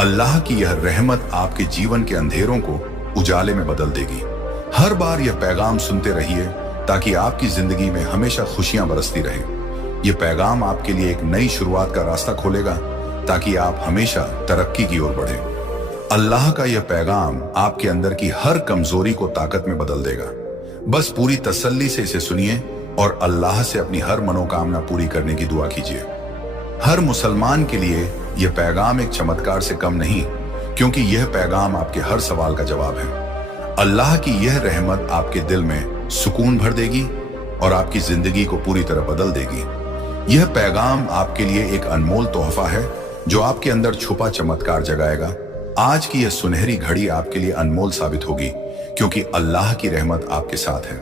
अल्लाह की यह रहमत आपके जीवन के अंधेरों को उजाले में बदल देगी। हर बार यह पैगाम सुनते रहिए ताकि आपकी जिंदगी में हमेशा खुशियां बरसती रहे। यह पैगाम आपके लिए एक नई शुरुआत का रास्ता खोलेगा ताकि आप हमेशा तरक्की की ओर बढ़े। अल्लाह का यह पैगाम आपके अंदर की हर कमजोरी को ताकत में बदल देगा। बस पूरी तसल्ली से इसे सुनिए और अल्लाह से अपनी हर मनोकामना पूरी करने की दुआ कीजिए। हर मुसलमान के लिए यह पैगाम एक चमत्कार से कम नहीं, क्योंकि यह पैगाम आपके हर सवाल का जवाब है। अल्लाह की यह रहमत आपके दिल में सुकून भर देगी और आपकी जिंदगी को पूरी तरह बदल देगी। यह पैगाम आपके लिए एक अनमोल तोहफा है जो आपके अंदर छुपा चमत्कार जगाएगा। आज की यह सुनहरी घड़ी आपके लिए अनमोल साबित होगी, क्योंकि अल्लाह की रहमत आपके साथ है।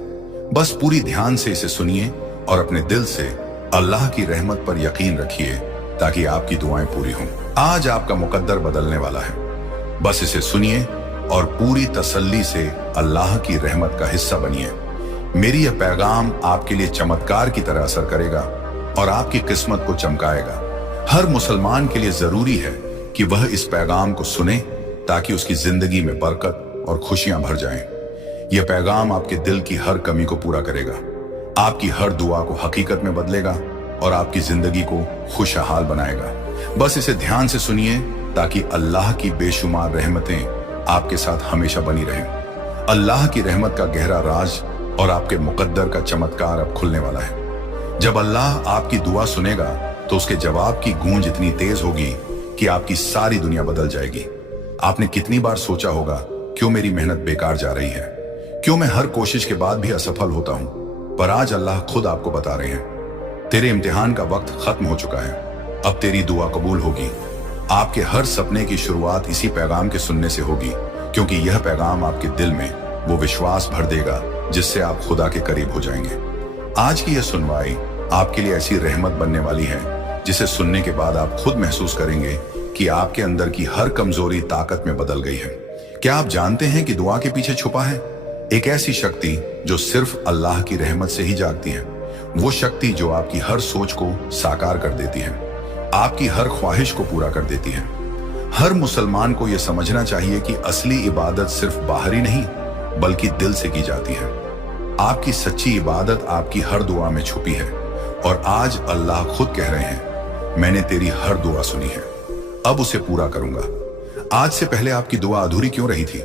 बस पूरी ध्यान से इसे सुनिए और अपने दिल से अल्लाह की रहमत पर यकीन रखिए ताकि आपकी दुआएं पूरी हों। आज आपका मुकद्दर बदलने वाला है। बस इसे सुनिए और पूरी तसल्ली से अल्लाह की रहमत का हिस्सा बनिए। मेरी यह पैगाम आपके लिए चमत्कार की तरह असर करेगा और आपकी किस्मत को चमकाएगा। हर मुसलमान के लिए जरूरी है कि वह इस पैगाम को सुने ताकि उसकी जिंदगी में बरकत और खुशियां भर जाएं। यह पैगाम आपके दिल की हर कमी को पूरा करेगा, आपकी हर दुआ को हकीकत में बदलेगा और आपकी जिंदगी को खुशहाल बनाएगा। बस इसे ध्यान से सुनिए ताकि अल्लाह की बेशुमार रहमतें आपके साथ हमेशा बनी रहें। अल्लाह की रहमत का गहरा राज और आपके मुकद्दर का चमत्कार अब खुलने वाला है। जब अल्लाह आपकी दुआ सुनेगा तो उसके जवाब की गूंज इतनी तेज होगी कि आपकी सारी दुनिया बदल जाएगी। आपने कितनी बार सोचा होगा, क्यों मेरी मेहनत बेकार जा रही है, क्यों मैं हर कोशिश के बाद भी असफल होता हूं। पर आज अल्लाह खुद आपको बता रहे हैं, तेरे इम्तिहान का वक्त खत्म हो चुका है, अब तेरी दुआ कबूल होगी। आपके हर सपने की शुरुआत इसी पैगाम के सुनने से होगी, क्योंकि यह पैगाम आपके दिल में वो विश्वास भर देगा जिससे आप खुदा के करीब हो जाएंगे। आज की यह सुनवाई आपके लिए ऐसी रहमत बनने वाली है जिसे सुनने के बाद आप खुद महसूस करेंगे कि आपके अंदर की हर कमजोरी ताकत में बदल गई है। क्या आप जानते हैं कि दुआ के पीछे छुपा है एक ऐसी शक्ति जो सिर्फ अल्लाह की रहमत से ही जागती है। वो शक्ति जो आपकी हर सोच को साकार कर देती है, आपकी हर ख्वाहिश को पूरा कर देती है। हर मुसलमान को यह समझना चाहिए कि असली इबादत सिर्फ बाहरी नहीं बल्कि दिल से की जाती है। आपकी सच्ची इबादत आपकी हर दुआ में छुपी है और आज अल्लाह खुद कह रहे हैं, मैंने तेरी हर दुआ सुनी है, अब उसे पूरा करूंगा। आज से पहले आपकी दुआ अधूरी क्यों रही थी?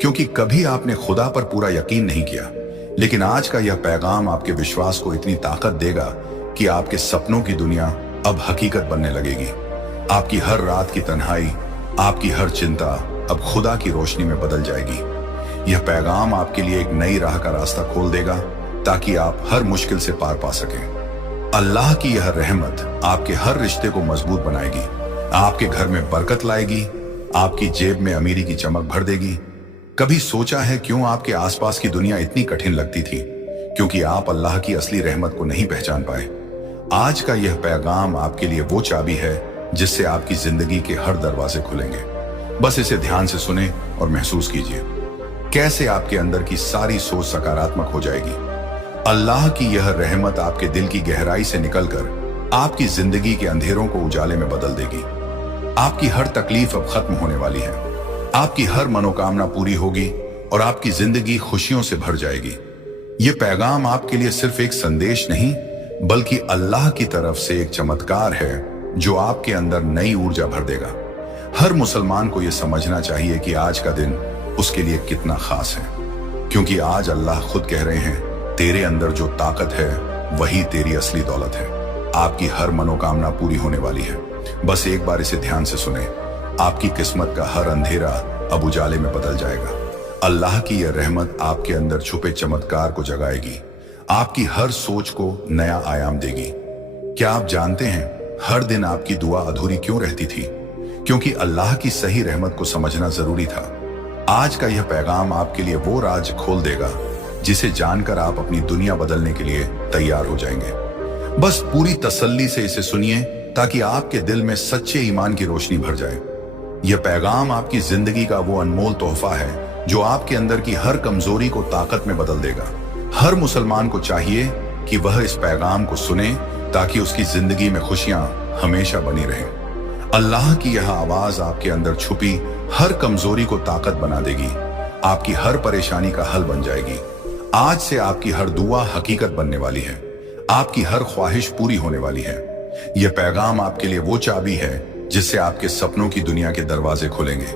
क्योंकि कभी आपने खुदा पर पूरा यकीन नहीं किया। लेकिन आज का यह पैगाम आपके विश्वास को इतनी ताकत देगा कि आपके सपनों की दुनिया अब हकीकत बनने लगेगी। आपकी हर रात की तन्हाई, आपकी हर चिंता अब खुदा की रोशनी में बदल जाएगी। यह पैगाम आपके लिए एक नई राह का रास्ता खोल देगा ताकि आप हर मुश्किल से पार पा सकें। अल्लाह की यह रहमत आपके हर रिश्ते को मजबूत बनाएगी, आपके घर में बरकत लाएगी, आपकी जेब में अमीरी की चमक भर देगी। कभी सोचा है क्यों आपके आसपास की दुनिया इतनी कठिन लगती थी? क्योंकि आप अल्लाह की असली रहमत को नहीं पहचान पाए। आज का यह पैगाम आपके लिए वो चाबी है जिससे आपकी जिंदगी के हर दरवाजे खुलेंगे। बस इसे ध्यान से सुने और महसूस कीजिए कैसे आपके अंदर की सारी सोच सकारात्मक हो जाएगी। अल्लाह की यह रहमत आपके दिल की गहराई से निकलकर आपकी जिंदगी के अंधेरों को उजाले में बदल देगी। आपकी हर तकलीफ अब खत्म होने वाली है, आपकी हर मनोकामना पूरी होगी और आपकी जिंदगी खुशियों से भर जाएगी। ये पैगाम आपके लिए सिर्फ एक संदेश नहीं बल्कि अल्लाह की तरफ से एक चमत्कार है जो आपके अंदर नई ऊर्जा भर देगा। हर मुसलमान को यह समझना चाहिए कि आज का दिन उसके लिए कितना खास है, क्योंकि आज अल्लाह खुद कह रहे हैं, तेरे अंदर जो ताकत है वही तेरी असली दौलत है। आपकी हर मनोकामना पूरी होने वाली है। बस एक बार इसे ध्यान से सुने, आपकी किस्मत का हर अंधेरा अब उजाले में बदल जाएगा। अल्लाह की यह रहमत आपके अंदर छुपे चमत्कार को जगाएगी, आपकी हर सोच को नया आयाम देगी। क्या आप जानते हैं हर दिन आपकी दुआ अधूरी क्यों रहती थी? क्योंकि अल्लाह की सही रहमत को समझना जरूरी था। आज का यह पैगाम आपके लिए वो राज खोल देगा जिसे जानकर आप अपनी दुनिया बदलने के लिए तैयार हो जाएंगे। बस पूरी तसल्ली से इसे सुनिए ताकि आपके दिल में सच्चे ईमान की रोशनी भर जाए। यह पैगाम आपकी जिंदगी का वो अनमोल तोहफा है जो आपके अंदर की हर कमजोरी को ताकत में बदल देगा। हर मुसलमान को चाहिए कि वह इस पैगाम को सुने ताकि उसकी जिंदगी में खुशियां हमेशा बनी रहें। अल्लाह की यह आवाज आपके अंदर छुपी हर कमजोरी को ताकत बना देगी, आपकी हर परेशानी का हल बन जाएगी। आज से आपकी हर दुआ हकीकत बनने वाली है, आपकी हर ख्वाहिश पूरी होने वाली है। यह पैगाम आपके लिए वो चाबी है जिससे आपके सपनों की दुनिया के दरवाजे खुलेंगे।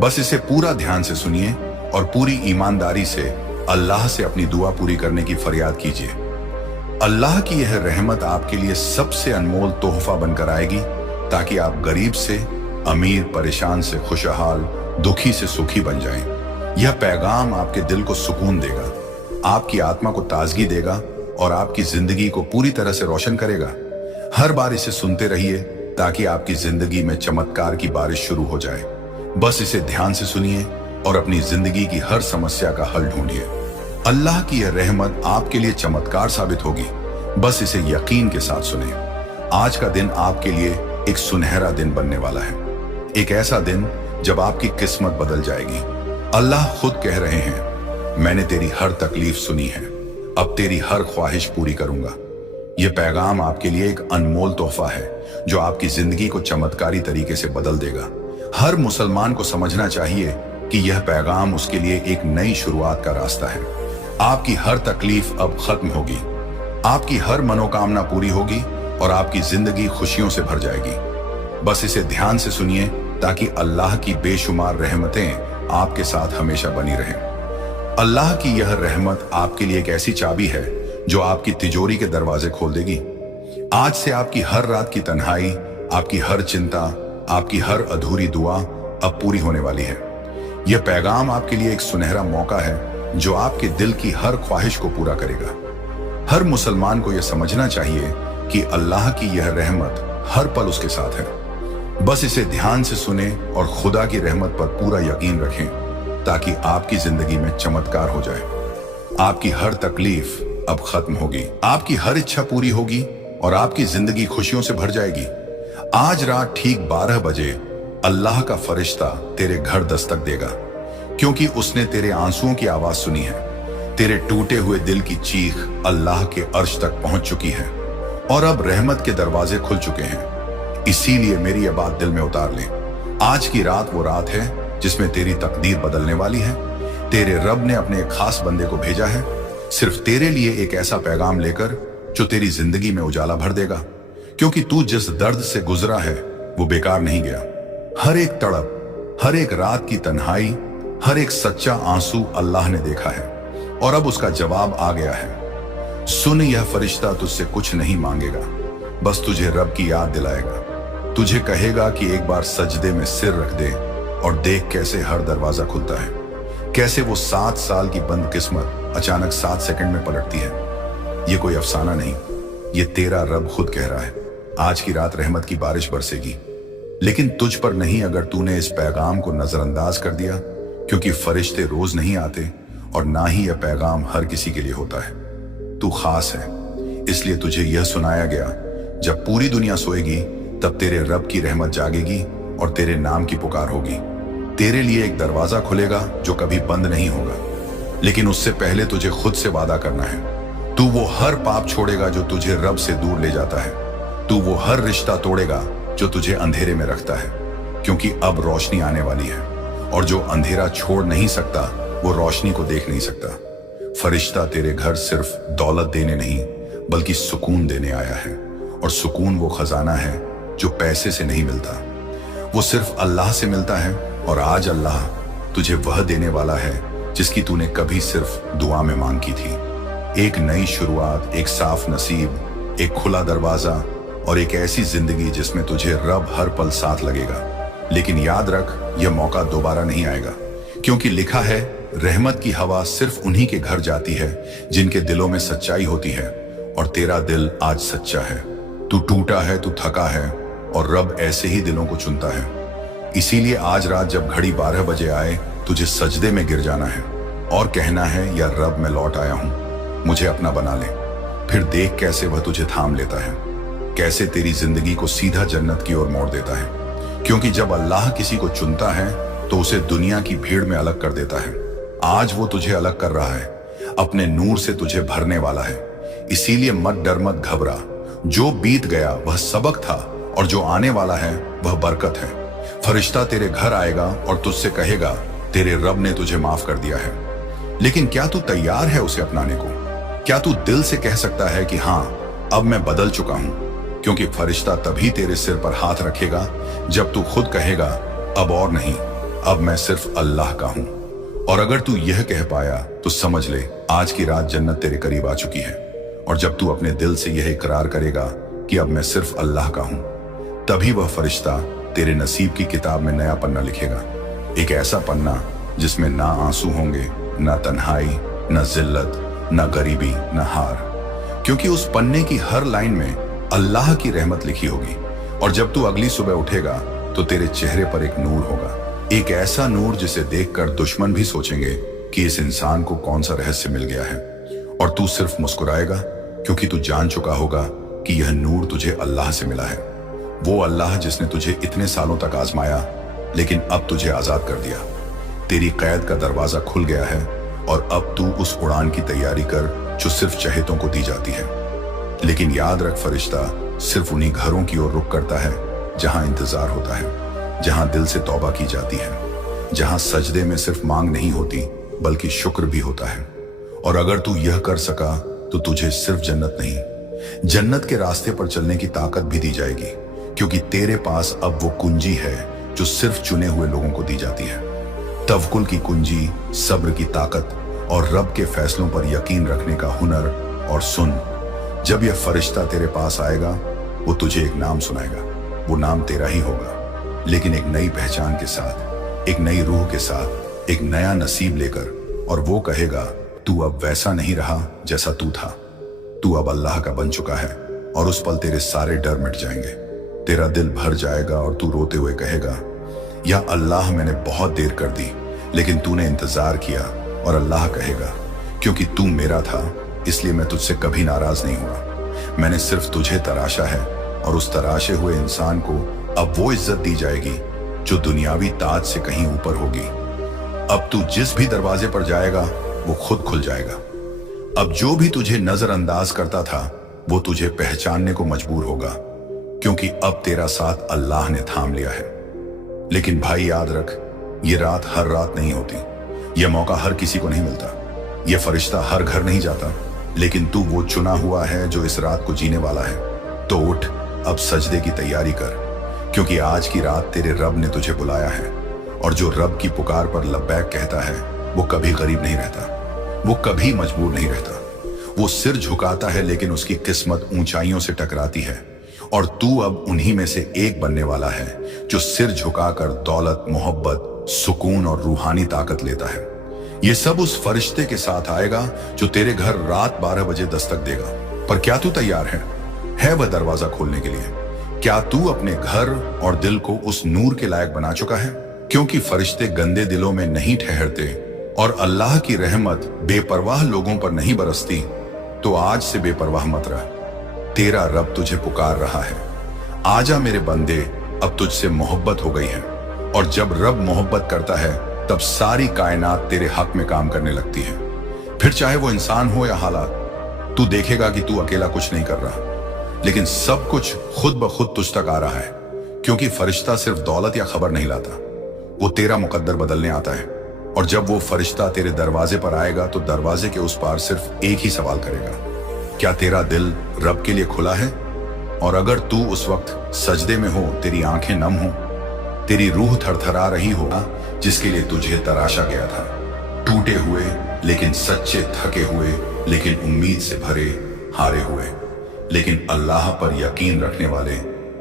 बस इसे पूरा ध्यान से सुनिए और पूरी ईमानदारी से अल्लाह से अपनी दुआ पूरी करने की फरियाद कीजिए। अल्लाह की यह रहमत आपके लिए सबसे अनमोल तोहफा बनकर आएगी, ताकि आप गरीब से अमीर, परेशान से खुशहाल, दुखी से सुखी बन जाएं। यह पैगाम आपके दिल को सुकून देगा, आपकी आत्मा को ताजगी देगा और आपकी जिंदगी को पूरी तरह से रोशन करेगा। हर बार इसे सुनते रहिए ताकि आपकी जिंदगी में चमत्कार की बारिश शुरू हो जाए। बस इसे ध्यान से सुनिए और अपनी जिंदगी की हर समस्या का हल ढूंढिए। अल्लाह की यह रहमत आपके लिए चमत्कार साबित होगी। बस इसे यकीन के साथ सुने। आज का दिन आपके लिए एक सुनहरा दिन बनने वाला है, एक ऐसा दिन जब आपकी किस्मत बदल जाएगी। अल्लाह खुद कह रहे हैं, मैंने तेरी हर तकलीफ सुनी है, अब तेरी हर ख्वाहिश पूरी करूंगा। यह पैगाम आपके लिए एक अनमोल तोहफा है जो आपकी जिंदगी को चमत्कारी तरीके से बदल देगा। हर मुसलमान को समझना चाहिए कि यह पैगाम उसके लिए एक नई शुरुआत का रास्ता है। आपकी हर तकलीफ अब खत्म होगी, आपकी हर मनोकामना पूरी होगी और आपकी जिंदगी खुशियों से भर जाएगी। बस इसे ध्यान से सुनिए ताकि अल्लाह की बेशुमार रहमतें आपके साथ हमेशा बनी रहें। अल्लाह की यह रहमत आपके लिए एक ऐसी चाबी है जो आपकी तिजोरी के दरवाजे खोल देगी। आज से आपकी हर रात की तन्हाई, आपकी हर चिंता, आपकी हर अधूरी दुआ अब पूरी होने वाली है। यह पैगाम आपके लिए एक सुनहरा मौका है जो आपके दिल की हर ख्वाहिश को पूरा करेगा। हर मुसलमान को यह समझना चाहिए कि अल्लाह की यह रहमत हर पल उसके साथ है। बस इसे ध्यान से सुने और खुदा की रहमत पर पूरा यकीन रखें ताकि आपकी जिंदगी में चमत्कार हो जाए। आपकी हर तकलीफ अब खत्म होगी, आपकी हर इच्छा पूरी होगी और आपकी जिंदगी खुशियों से भर जाएगी। आज रात ठीक 12 बजे अल्लाह का फरिश्ता तेरे घर दस्तक देगा, क्योंकि उसने तेरे आंसुओं की आवाज सुनी है। तेरे टूटे हुए दिल की चीख अल्लाह के अर्श तक पहुंच चुकी है और अब रहमत के दरवाजे खुल चुके हैं। इसीलिए मेरी यह बात दिल में उतार ले। आज की रात वो रात है जिसमें तेरी तकदीर बदलने वाली है। तेरे रब ने अपने एक खास बंदे को भेजा है, सिर्फ तेरे लिए एक ऐसा पैगाम लेकर जो तेरी जिंदगी में उजाला भर देगा, क्योंकि तू जिस दर्द से गुजरा है वो बेकार नहीं गया। हर एक तड़प, हर एक रात की तन्हाई, हर एक सच्चा आंसू अल्लाह ने देखा है और अब उसका जवाब आ गया है। सुन, यह फरिश्ता तुझसे कुछ नहीं मांगेगा, बस तुझे रब की याद दिलाएगा। तुझे कहेगा कि एक बार सजदे में सिर रख दे और देख कैसे हर दरवाजा खुलता है, कैसे वो 7 साल की बंद किस्मत अचानक 7 सेकंड में पलटती है। ये कोई अफसाना नहीं, ये तेरा रब खुद कह रहा है। आज की रात रहमत की बारिश बरसेगी, लेकिन तुझ पर नहीं अगर तूने इस पैगाम को नजरअंदाज कर दिया, क्योंकि फरिश्ते रोज नहीं आते और ना ही यह पैगाम हर किसी के लिए होता है। तू खास है, इसलिए तुझे यह सुनाया गया। जब पूरी दुनिया सोएगी तब तेरे रब की रहमत जागेगी और तेरे नाम की पुकार होगी। तेरे लिए एक दरवाजा खुलेगा जो कभी बंद नहीं होगा, लेकिन उससे पहले तुझे खुद से वादा करना है। तू वो हर पाप छोड़ेगा जो तुझे रब से दूर ले जाता है। तू वो हर रिश्ता तोड़ेगा जो तुझे अंधेरे में रखता है, क्योंकि अब रोशनी आने वाली है और जो अंधेरा छोड़ नहीं सकता वो रोशनी को देख नहीं सकता। फरिश्ता तेरे घर सिर्फ दौलत देने नहीं बल्कि सुकून देने आया है, और सुकून वो खजाना है जो पैसे से नहीं मिलता, वो सिर्फ अल्लाह से मिलता है। और आज अल्लाह तुझे वह देने वाला है जिसकी तूने कभी सिर्फ दुआ में मांग की थी। एक नई शुरुआत, एक साफ नसीब, एक खुला दरवाजा और एक ऐसी जिंदगी जिसमें तुझे रब हर पल साथ लगेगा। लेकिन याद रख, यह मौका दोबारा नहीं आएगा, क्योंकि लिखा है रहमत की हवा सिर्फ उन्हीं के घर जाती है जिनके दिलों में सच्चाई होती है, और तेरा दिल आज सच्चा है। तू टूटा है, तू थका है, और रब ऐसे ही दिलों को चुनता है। इसीलिए आज रात जब घड़ी 12 बजे आए, तुझे सजदे में गिर जाना है और कहना है, या रब मैं लौट आया हूं, मुझे अपना बना ले। फिर देख कैसे वह तुझे थाम लेता है, कैसे तेरी जिंदगी को सीधा जन्नत की ओर मोड़ देता है। क्योंकि जब अल्लाह किसी को चुनता है तो उसे दुनिया की भीड़ में अलग कर देता है। आज वो तुझे अलग कर रहा है, अपने नूर से तुझे भरने वाला है। इसीलिए मत डर, मत घबरा। जो बीत गया वह सबक था, और जो आने वाला है वह बरकत है। फरिश्ता तेरे घर आएगा और तुझसे कहेगा तेरे रब ने तुझे माफ कर दिया है। लेकिन क्या तू तैयार है उसे अपनाने को? क्या तू दिल से कह सकता है कि हाँ, अब मैं बदल चुका हूं? क्योंकि फरिश्ता तभी तेरे सिर पर हाथ रखेगा जब तू खुद कहेगा अब और नहीं, अब मैं सिर्फ अल्लाह का हूं। और अगर तू यह कह पाया तो समझ ले आज की रात जन्नत तेरे करीब आ चुकी है। और जब तू अपने दिल से यह इकरार करेगा कि अब मैं सिर्फ अल्लाह का हूं, तभी वह फरिश्ता तेरे नसीब की किताब में नया पन्ना लिखेगा। एक ऐसा पन्ना जिसमें ना आंसू होंगे, ना तन्हाई, ना जिल्लत, ना गरीबी, ना हार। क्योंकि उस पन्ने की हर लाइन में अल्लाह की रहमत लिखी होगी। और जब तू अगली सुबह उठेगा तो तेरे चेहरे पर एक नूर होगा, एक ऐसा नूर जिसे देखकर दुश्मन भी सोचेंगे कि इस इंसान को कौन सा रहस्य मिल गया है। और तू सिर्फ मुस्कुराएगा क्योंकि तू जान चुका होगा कि यह नूर तुझे अल्लाह से मिला है। वो अल्लाह जिसने तुझे इतने सालों तक आजमाया लेकिन अब तुझे आजाद कर दिया। तेरी कैद का दरवाजा खुल गया है और अब तू उस उड़ान की तैयारी कर जो सिर्फ चहेतों को दी जाती है। लेकिन याद रख, फरिश्ता सिर्फ उन्हीं घरों की ओर रुख करता है जहां इंतजार होता है, जहां दिल से तौबा की जाती है, जहां सजदे में सिर्फ मांग नहीं होती बल्कि शुक्र भी होता है। और अगर तू यह कर सका तो तुझे सिर्फ जन्नत नहीं, जन्नत के रास्ते पर चलने की ताकत भी दी जाएगी, क्योंकि तेरे पास अब वो कुंजी है जो सिर्फ चुने हुए लोगों को दी जाती है। तवक्कुल की कुंजी, सब्र की ताकत और रब के फैसलों पर यकीन रखने का हुनर। और सुन, जब यह फरिश्ता तेरे पास आएगा वो तुझे एक नाम सुनाएगा। वो नाम तेरा ही होगा, लेकिन एक नई पहचान के साथ, एक नई रूह के साथ, एक नया नसीब लेकर। और वो कहेगा तू अब वैसा नहीं रहा जैसा तू था, तू अब अल्लाह का बन चुका है। और उस पल तेरे सारे डर मिट जाएंगे, तेरा दिल भर जाएगा और तू रोते हुए कहेगा या अल्लाह, मैंने बहुत देर कर दी लेकिन तूने इंतजार किया। और अल्लाह कहेगा क्योंकि तू मेरा था इसलिए मैं तुझसे कभी नाराज नहीं हुआ। मैंने सिर्फ तुझे तराशा है और उस तराशे हुए इंसान को अब वो इज्जत दी जाएगी जो दुनियावी ताज से कहीं ऊपर होगी। अब तू जिस भी दरवाजे पर जाएगा वो खुद खुल जाएगा। अब जो भी तुझे नजरअंदाज करता था वो तुझे पहचानने को मजबूर होगा, क्योंकि अब तेरा साथ अल्लाह ने थाम लिया है। लेकिन भाई याद रख, ये रात हर रात नहीं होती, यह मौका हर किसी को नहीं मिलता, यह फरिश्ता हर घर नहीं जाता। लेकिन तू वो चुना हुआ है जो इस रात को जीने वाला है। तो उठ, अब सजदे की तैयारी कर, क्योंकि आज की रात तेरे रब ने तुझे बुलाया है। और जो रब की पुकार पर लब्बैक कहता है वो कभी गरीब नहीं रहता, वो कभी मजबूर नहीं रहता। वो सिर झुकाता है लेकिन उसकी किस्मत ऊंचाइयों से टकराती है। और तू अब उन्हीं में से एक बनने वाला है जो सिर झुकाकर दौलत, मोहब्बत, सुकून और रूहानी ताकत लेता है। ये सब उस फरिश्ते के साथ आएगा जो तेरे घर रात 12 बजे दस्तक देगा। पर क्या तू तैयार है वह दरवाजा खोलने के लिए? क्या तू अपने घर और दिल को उस नूर के लायक बना चुका है? क्योंकि फरिश्ते गंदे दिलों में नहीं ठहरते और अल्लाह की रहमत बेपरवाह लोगों पर नहीं बरसती। तो आज से बेपरवाह मत रह, तेरा रब तुझे पुकार रहा है। आजा मेरे बंदे, अब तुझसे मोहब्बत हो गई है। और जब रब मोहब्बत करता है तब सारी कायनात तेरे हक में काम करने लगती है। फिर चाहे वो इंसान हो या हालात, तू देखेगा कि तू अकेला कुछ नहीं कर रहा, लेकिन सब कुछ खुद ब खुद तुझ तक आ रहा है। क्योंकि फरिश्ता सिर्फ दौलत या खबर नहीं लाता, वो तेरा मुकद्दर बदलने आता है। और जब वो फरिश्ता तेरे दरवाजे पर आएगा तो दरवाजे के उस पार सिर्फ एक ही सवाल करेगा, क्या तेरा दिल रब के लिए खुला है? और अगर तू उस वक्त सजदे में हो, तेरी आंखें नम हो, तेरी रूह थरथरा रही हो, जिसके लिए तुझे तराशा गया था, टूटे हुए लेकिन सच्चे, थके हुए लेकिन उम्मीद से भरे, हारे हुए लेकिन अल्लाह पर यकीन रखने वाले।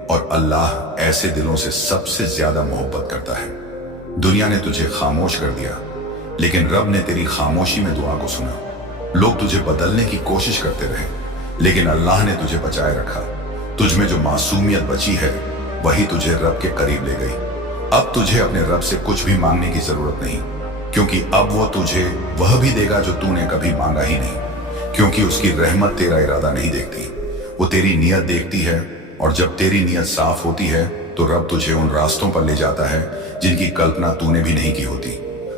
और अल्लाह ऐसे दिलों से सबसे ज्यादा मोहब्बत करता है। दुनिया ने तुझे खामोश कर दिया, लेकिन रब ने तेरी खामोशी में दुआ को सुना। लोग तुझे बदलने की कोशिश करते रहे, लेकिन अल्लाह ने तुझे बचाए रखा। तुझ में जो मासूमियत बची है वही तुझे रब के करीब ले गई। अब तुझे अपने रब से कुछ भी मांगने की जरूरत नहीं, क्योंकि अब वो तुझे वह भी देगा जो तूने कभी मांगा ही नहीं। क्योंकि उसकी रहमत तेरा इरादा नहीं देखती, वो तेरी नियत देखती है। और जब तेरी नियत साफ होती है तो रब तुझे उन रास्तों पर ले जाता है जिनकी कल्पना तूने भी नहीं की होती।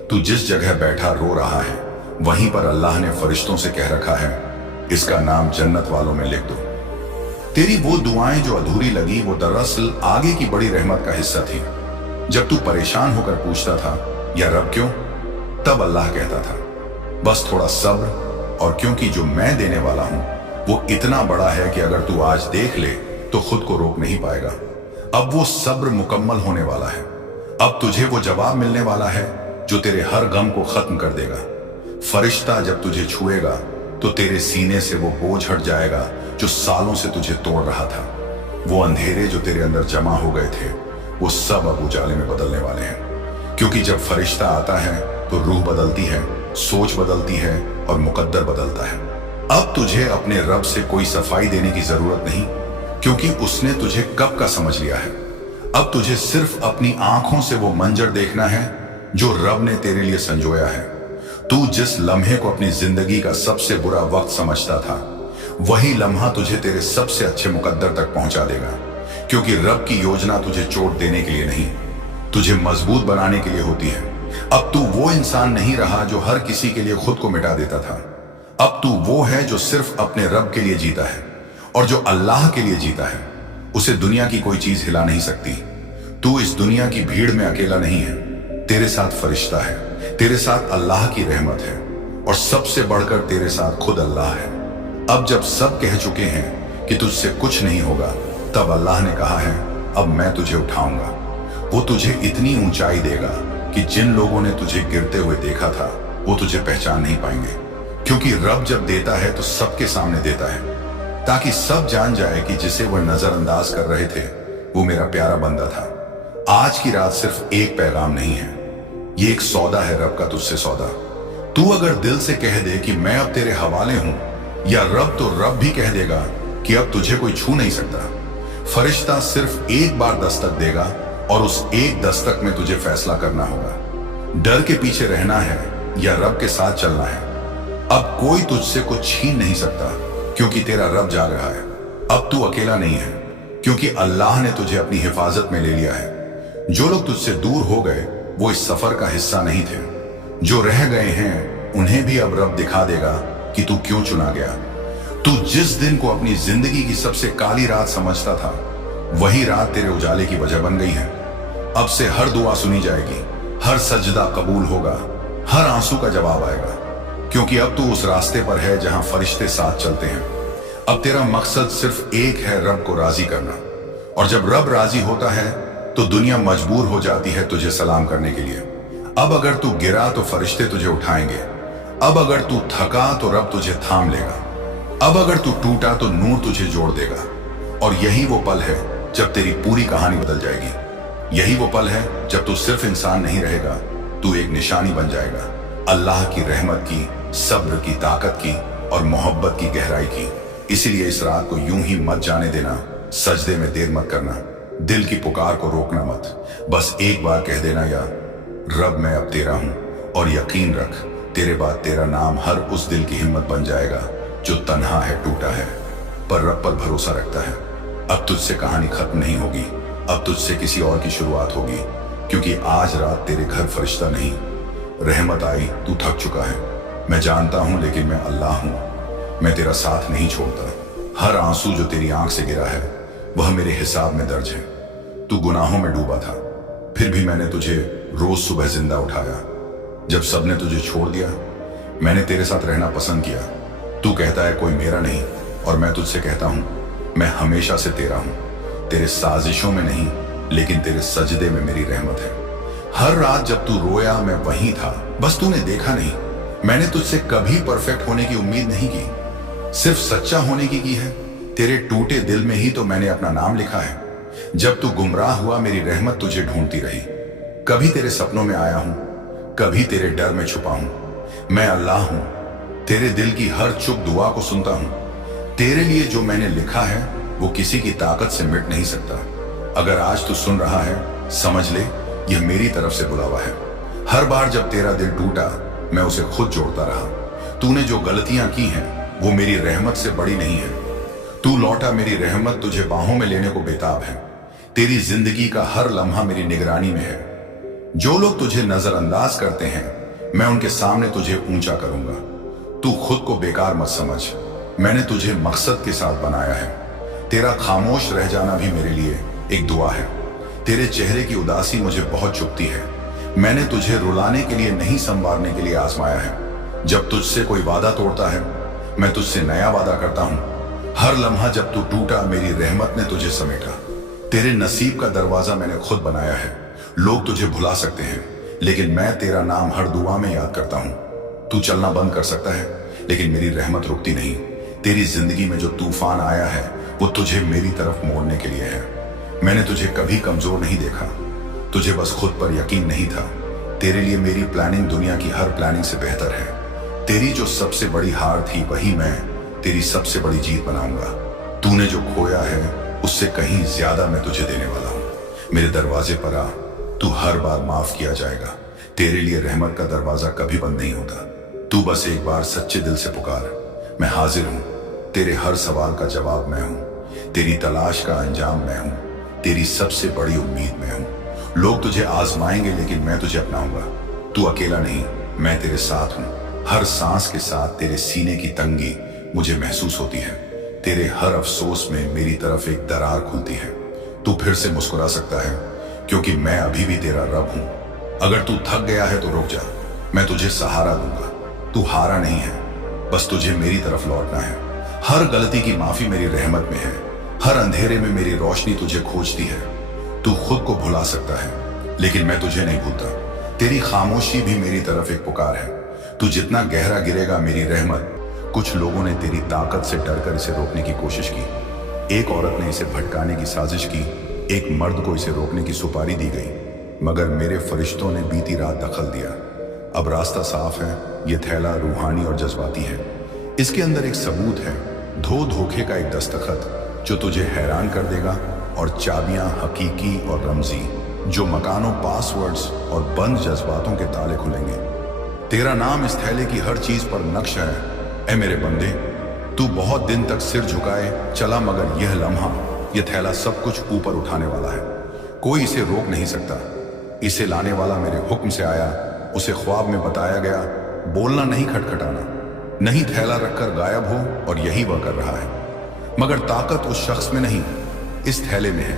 तू जिस जगह बैठा रो रहा है वहीं पर अल्लाह ने फरिश्तों से कह रखा है, इसका नाम जन्नत वालों में लिख दो। तेरी वो दुआएं जो अधूरी लगी वो दरअसल आगे की बड़ी रहमत का हिस्सा थी। जब तू परेशान होकर पूछता था या रब क्यों, तब अल्लाह कहता था बस थोड़ा सब्र, और क्योंकि जो मैं देने वाला हूं वो इतना बड़ा है कि अगर तू आज देख ले तो खुद को रोक नहीं पाएगा। अब वो सब्र मुकम्मल होने वाला है। अब तुझे वो जवाब मिलने वाला है जो तेरे हर गम को खत्म कर देगा। फरिश्ता जब तुझे छुएगा तो तेरे सीने से वो बोझ हट जाएगा जो सालों से तुझे तोड़ रहा था। वो अंधेरे जो तेरे अंदर जमा हो गए थे वो सब अब उजाले में बदलने वाले हैं, क्योंकि जब फरिश्ता आता है तो रूह बदलती है, सोच बदलती है और मुकद्दर बदलता है। अब तुझे अपने रब से कोई सफाई देने की जरूरत नहीं, क्योंकि उसने तुझे कब का समझ लिया है। अब तुझे सिर्फ अपनी आंखों से वो मंजर देखना है जो रब ने तेरे लिए संजोया है। तू जिस लम्हे को अपनी जिंदगी का सबसे बुरा वक्त समझता था, वही लम्हा तुझे तेरे सबसे अच्छे मुकद्दर तक पहुंचा देगा, क्योंकि रब की योजना तुझे चोट देने के लिए नहीं, तुझे मजबूत बनाने के लिए होती है। अब तू वो इंसान नहीं रहा जो हर किसी के लिए खुद को मिटा देता था। अब तू वो है जो सिर्फ अपने रब के लिए जीता है, और जो अल्लाह के लिए जीता है उसे दुनिया की कोई चीज हिला नहीं सकती। तू इस दुनिया की भीड़ में अकेला नहीं है, तेरे साथ फरिश्ता है, तेरे साथ अल्लाह की रहमत है, और सबसे बढ़कर तेरे साथ खुद अल्लाह है। अब जब सब कह चुके हैं कि तुझसे कुछ नहीं होगा, तब अल्लाह ने कहा है अब मैं तुझे उठाऊंगा। वो तुझे इतनी ऊंचाई देगा कि जिन लोगों ने तुझे गिरते हुए देखा था वो तुझे पहचान नहीं पाएंगे, क्योंकि रब जब देता है तो सबके सामने देता है, ताकि सब जान जाए कि जिसे वह नजरअंदाज कर रहे थे वो मेरा प्यारा बंदा था। आज की रात सिर्फ एक पैगाम नहीं है, ये एक सौदा है रब का तुझसे सौदा। तू अगर दिल से कह दे कि मैं अब तेरे हवाले हूं, या रब तो रब भी कह देगा कि अब तुझे कोई छू नहीं सकता। फरिश्ता सिर्फ एक बार दस्तक देगा और उस एक दस्तक में तुझे फैसला करना होगा। डर के पीछे रहना है या रब के साथ चलना है। अब कोई तुझसे कुछ छीन नहीं सकता, क्योंकि तेरा रब जा रहा है। अब तू अकेला नहीं है, क्योंकि अल्लाह ने तुझे अपनी हिफाजत में ले लिया है। जो लोग तुझसे दूर हो गए वो इस सफर का हिस्सा नहीं थे। जो रह गए हैं उन्हें भी अब रब दिखा देगा कि तू क्यों चुना गया। तू जिस दिन को अपनी जिंदगी की सबसे काली रात समझता था, वही रात तेरे उजाले की वजह बन गई है। अब से हर दुआ सुनी जाएगी, हर सजदा कबूल होगा, हर आंसू का जवाब आएगा, क्योंकि अब तू उस रास्ते पर है जहां फरिश्ते साथ चलते हैं। अब तेरा मकसद सिर्फ एक है, रब को राजी करना। और जब रब राजी होता है तो दुनिया मजबूर हो जाती है तुझे सलाम करने के लिए। अब अगर तू गिरा तो फरिश्ते तुझे उठाएंगे। अब अगर तू थका तो रब तुझे थाम लेगा। अब अगर तू टूटा तो नूर तुझे जोड़ देगा। और यही वो पल है जब तेरी पूरी कहानी बदल जाएगी। यही वो पल है जब तू सिर्फ इंसान नहीं रहेगा, तू एक निशानी बन जाएगा, अल्लाह की रहमत की, सब्र की, ताकत की और मोहब्बत की गहराई की। इसीलिए इस रात को यूं ही मत जाने देना, सजदे में देर मत करना, दिल की पुकार को रोकना मत। बस एक बार कह देना, या रब मैं अब तेरा हूं, और यकीन रख तेरे बाद तेरा नाम हर उस दिल की हिम्मत बन जाएगा जो तन्हा है, टूटा है, पर रब पर भरोसा रखता है। अब तुझसे कहानी खत्म नहीं होगी, अब तुझसे किसी और की शुरुआत होगी, क्योंकि आज रात तेरे घर फरिश्ता नहीं, रहमत आई। तू थक चुका है, मैं जानता हूं, लेकिन मैं अल्लाह हूं, मैं तेरा साथ नहीं छोड़ता। हर आंसू जो तेरी आंख से गिरा है वह मेरे हिसाब में दर्ज है। तू गुनाहों में डूबा था, फिर भी मैंने तुझे रोज सुबह जिंदा उठाया। जब सबने तुझे छोड़ दिया, मैंने तेरे साथ रहना पसंद किया। तू कहता है कोई मेरा नहीं, और मैं तुझसे कहता हूं मैं हमेशा से तेरा हूं। तेरे साजिशों में नहीं, लेकिन तेरे सजदे में मेरी रहमत है। हर रात जब तू रोया मैं वहीं था, बस तूने देखा नहीं। मैंने तुझसे कभी परफेक्ट होने की उम्मीद नहीं की, सिर्फ सच्चा होने की है। तेरे टूटे दिल में ही तो मैंने अपना नाम लिखा है। जब तू गुमराह हुआ मेरी रहमत तुझे ढूंढती रही। कभी तेरे सपनों में आया हूं, कभी तेरे डर में छुपा हूं। मैं अल्लाह हूं, तेरे दिल की हर चुप दुआ को सुनता हूं। तेरे लिए जो मैंने लिखा है वो किसी की ताकत से मिट नहीं सकता। अगर आज तू सुन रहा है, समझ ले यह मेरी तरफ से बुलावा है। हर बार जब तेरा दिल टूटा मैं उसे खुद जोड़ता रहा। तूने जो गलतियां की हैं वो मेरी रहमत से बड़ी नहीं है। तू लौटा, मेरी रहमत तुझे बाहों में लेने को बेताब है। तेरी जिंदगी का हर लम्हा मेरी निगरानी में है। जो लोग तुझे नजरअंदाज करते हैं मैं उनके सामने तुझे ऊंचा करूंगा। तू खुद को बेकार मत समझ, मैंने तुझे मकसद के साथ बनाया है। तेरा खामोश रह जाना भी मेरे लिए एक दुआ है। तेरे चेहरे की उदासी मुझे बहुत चुभती है। मैंने तुझे रुलाने के लिए नहीं, संवारने के लिए आजमाया है। जब तुझसे कोई वादा तोड़ता है, मैं तुझसे नया वादा करता हूं। हर लम्हा जब तू टूटा, मेरी रहमत ने तुझे समेटा। तेरे नसीब का दरवाजा मैंने खुद बनाया है। लोग तुझे भुला सकते हैं, लेकिन मैं तेरा नाम हर दुआ में याद करता हूं। तू चलना बंद कर सकता है, लेकिन मेरी रहमत रुकती नहीं। तेरी जिंदगी में जो तूफान आया है, वो तुझे मेरी तरफ मोड़ने के लिए है। मैंने तुझे कभी कमजोर नहीं देखा, तुझे बस खुद पर यकीन नहीं था। तेरे लिए मेरी प्लानिंग दुनिया की हर प्लानिंग से बेहतर है। तेरी जो सबसे बड़ी हार थी, वही मैं तेरी सबसे बड़ी जीत बनाऊंगा। तूने जो खोया है, उससे कहीं ज्यादा मैं तुझे देने वाला हूं। मेरे दरवाजे पर आ, तू हर बार माफ किया जाएगा। तेरे लिए रहमत का दरवाजा कभी बंद नहीं होता। तू बस एक बार सच्चे दिल से पुकार, मैं हाजिर हूं। तेरे हर सवाल का जवाब मैं हूं। तेरी तलाश का अंजाम मैं हूं। तेरी सबसे बड़ी उम्मीद मैं हूं। लोग तुझे आजमाएंगे, लेकिन मैं तुझे अपनाऊंगा। तू अकेला नहीं, मैं तेरे साथ हूं। हर सांस के साथ तेरे सीने की तंगी मुझे महसूस होती है। तेरे हर अफसोस में मेरी तरफ एक दरार खुलती है। तू फिर से मुस्कुरा सकता है, क्योंकि मैं अभी भी तेरा रब हूं। अगर तू थक गया है तो रुक जा, मैं तुझे सहारा दूंगा। तू हारा नहीं है, बस तुझे मेरी तरफ लौटना है। हर गलती की माफी मेरी रहमत में है। हर अंधेरे में मेरी रोशनी तुझे खोजती है। तू खुद को भुला सकता है, लेकिन मैं तुझे नहीं भूलता। तेरी खामोशी भी मेरी तरफ एक पुकार है। तू जितना गहरा गिरेगा, मेरी रहमत। कुछ लोगों ने तेरी ताकत से डरकर इसे रोकने की कोशिश की। एक औरत ने इसे भटकाने की साजिश की, एक मर्द को इसे रोकने की सुपारी दी गई, मगर मेरे फरिश्तों ने बीती रात दखल दिया। अब रास्ता साफ है। यह थैला रूहानी और जज्बाती है। इसके अंदर एक सबूत है, धोखे का एक दस्तखत जो तुझे हैरान कर देगा, और चाबियां हकीकी और रमजी, जो मकानों, पासवर्ड्स और बंद जज्बातों के ताले खुलेंगे। तेरा नाम इस थैले की हर चीज पर नक्श है। ऐ मेरे बंदे, तू बहुत दिन तक सिर झुकाए चला, मगर यह लम्हा, यह थैला सब कुछ ऊपर उठाने वाला है। कोई इसे रोक नहीं सकता। इसे लाने वाला मेरे हुक्म से आया, उसे ख्वाब में बताया गया, बोलना नहीं, खटखटाना नहीं, थैला रखकर गायब हो, और यही वह कर रहा है। मगर ताकत उस शख्स में नहीं, इस थैले में है।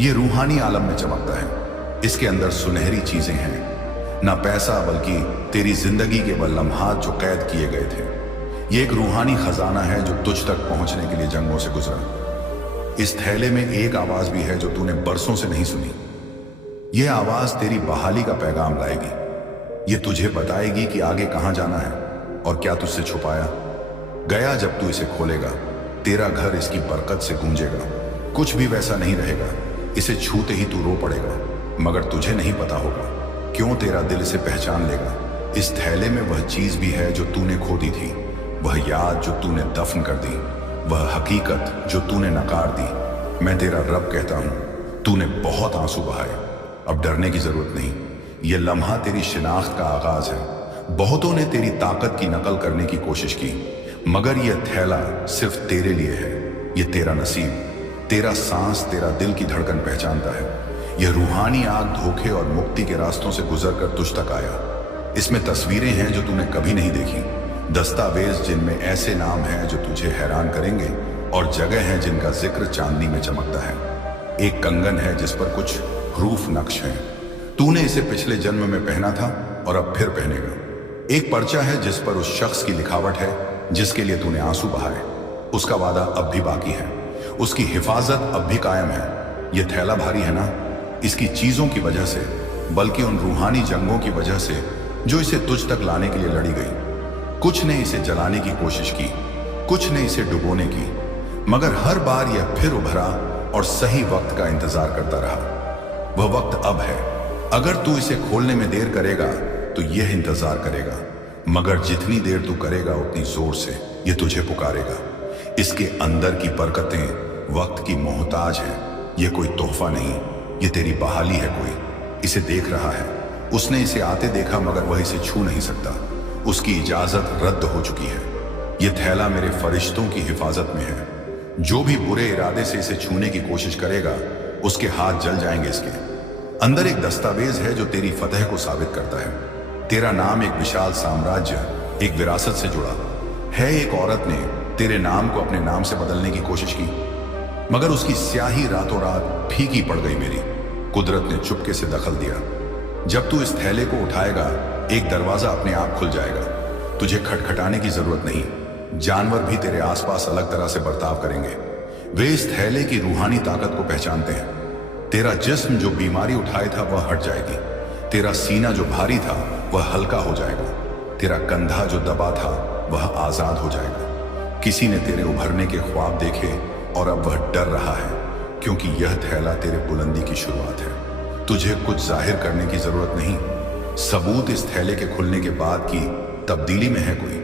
ये रूहानी आलम में चमकता है। इसके अंदर सुनहरी चीजें हैं, ना पैसा, बल्कि तेरी जिंदगी के वह लम्हात जो कैद किए गए थे। ये एक रूहानी खजाना है जो तुझ तक पहुंचने के लिए जंगों से गुजरा। इस थैले में एक आवाज भी है जो तूने बरसों से नहीं सुनी। यह आवाज तेरी बहाली का पैगाम लाएगी। ये तुझे बताएगी कि आगे कहां जाना है और क्या तुझसे छुपाया गया। जब तू इसे खोलेगा, तेरा घर इसकी बरकत से गूंजेगा। कुछ भी वैसा नहीं रहेगा। इसे छूते ही तू रो पड़ेगा, मगर तुझे नहीं पता होगा क्यों। तेरा दिल इसे पहचान लेगा। इस थैले में वह चीज भी है जो तूने खो दी थी, वह याद जो तूने दफन कर दी, वह हकीकत जो तूने नकार दी। मैं तेरा रब कहता हूं, तूने बहुत आंसू बहाए, अब डरने की जरूरत नहीं। यह लम्हा तेरी शिनाख्त का आगाज है। बहुतों ने तेरी ताकत की नकल करने की कोशिश की, मगर यह थैला सिर्फ तेरे लिए है। यह तेरा नसीब, तेरा सांस, तेरा दिल की धड़कन पहचानता है। यह रूहानी आग धोखे और मुक्ति के रास्तों से गुजरकर तुझ तक आया। इसमें तस्वीरें हैं जो तूने कभी नहीं देखी, दस्तावेज जिनमें ऐसे नाम हैं जो तुझे हैरान करेंगे, और जगह हैं जिनका जिक्र चांदनी में चमकता है। एक कंगन है जिस पर कुछ हरूफ नक्श हैं। तूने इसे पिछले जन्म में पहना था और अब फिर पहनेगा। एक पर्चा है जिस पर उस शख्स की लिखावट है जिसके लिए तूने आंसू बहाए। उसका वादा अब भी बाकी है, उसकी हिफाजत अब भी कायम है। यह थैला भारी है ना, इसकी चीजों की वजह से, बल्कि उन रूहानी जंगों की वजह से जो इसे तुझ तक लाने के लिए लड़ी गई। कुछ ने इसे जलाने की कोशिश की, कुछ ने इसे डुबोने की, मगर हर बार यह फिर उभरा और सही वक्त का इंतजार करता रहा। वह वक्त अब है। अगर तू इसे खोलने में देर करेगा तो यह इंतजार करेगा, मगर जितनी देर तू करेगा उतनी जोर से यह तुझे पुकारेगा। इसके अंदर की बरकतें वक्त की मोहताज है। यह कोई तोहफा नहीं, यह तेरी बहाली है। कोई इसे देख रहा है, उसने इसे आते देखा, मगर वह इसे छू नहीं सकता। उसकी इजाजत रद्द हो चुकी है। यह थैला मेरे फरिश्तों की हिफाजत में है। जो भी बुरे इरादे से इसे छूने की कोशिश करेगा, उसके हाथ जल जाएंगे। इसके अंदर एक दस्तावेज है जो तेरी फतह को साबित करता है। तेरा नाम एक विशाल साम्राज्य, एक विरासत से जुड़ा है। एक औरत ने तेरे नाम को अपने नाम से बदलने की कोशिश की, मगर उसकी स्याही रातों रात फीकी पड़ गई मेरी। कुदरत ने चुपके से दखल दिया। जब तू इस थैले को उठाएगा, एक दरवाजा अपने आप खुल जाएगा। तुझे खटखटाने की जरूरत नहीं। जानवर भी तेरे आसपास अलग तरह से बर्ताव करेंगे। वे इस थैले की रूहानी ताकत को पहचानते हैं। तेरा जिस्म जो बीमारी उठाए था वह हट जाएगी। तेरा सीना जो भारी था वह हल्का हो जाएगा। तेरा कंधा जो दबा था वह आजाद हो जाएगा। किसी ने तेरे उभरने के ख्वाब देखे और अब वह डर रहा है, क्योंकि यह थैला तेरे बुलंदी की शुरुआत है। तुझे कुछ जाहिर करने की जरूरत नहीं। सबूत इस थैले के खुलने के बाद की तब्दीली में है। कोई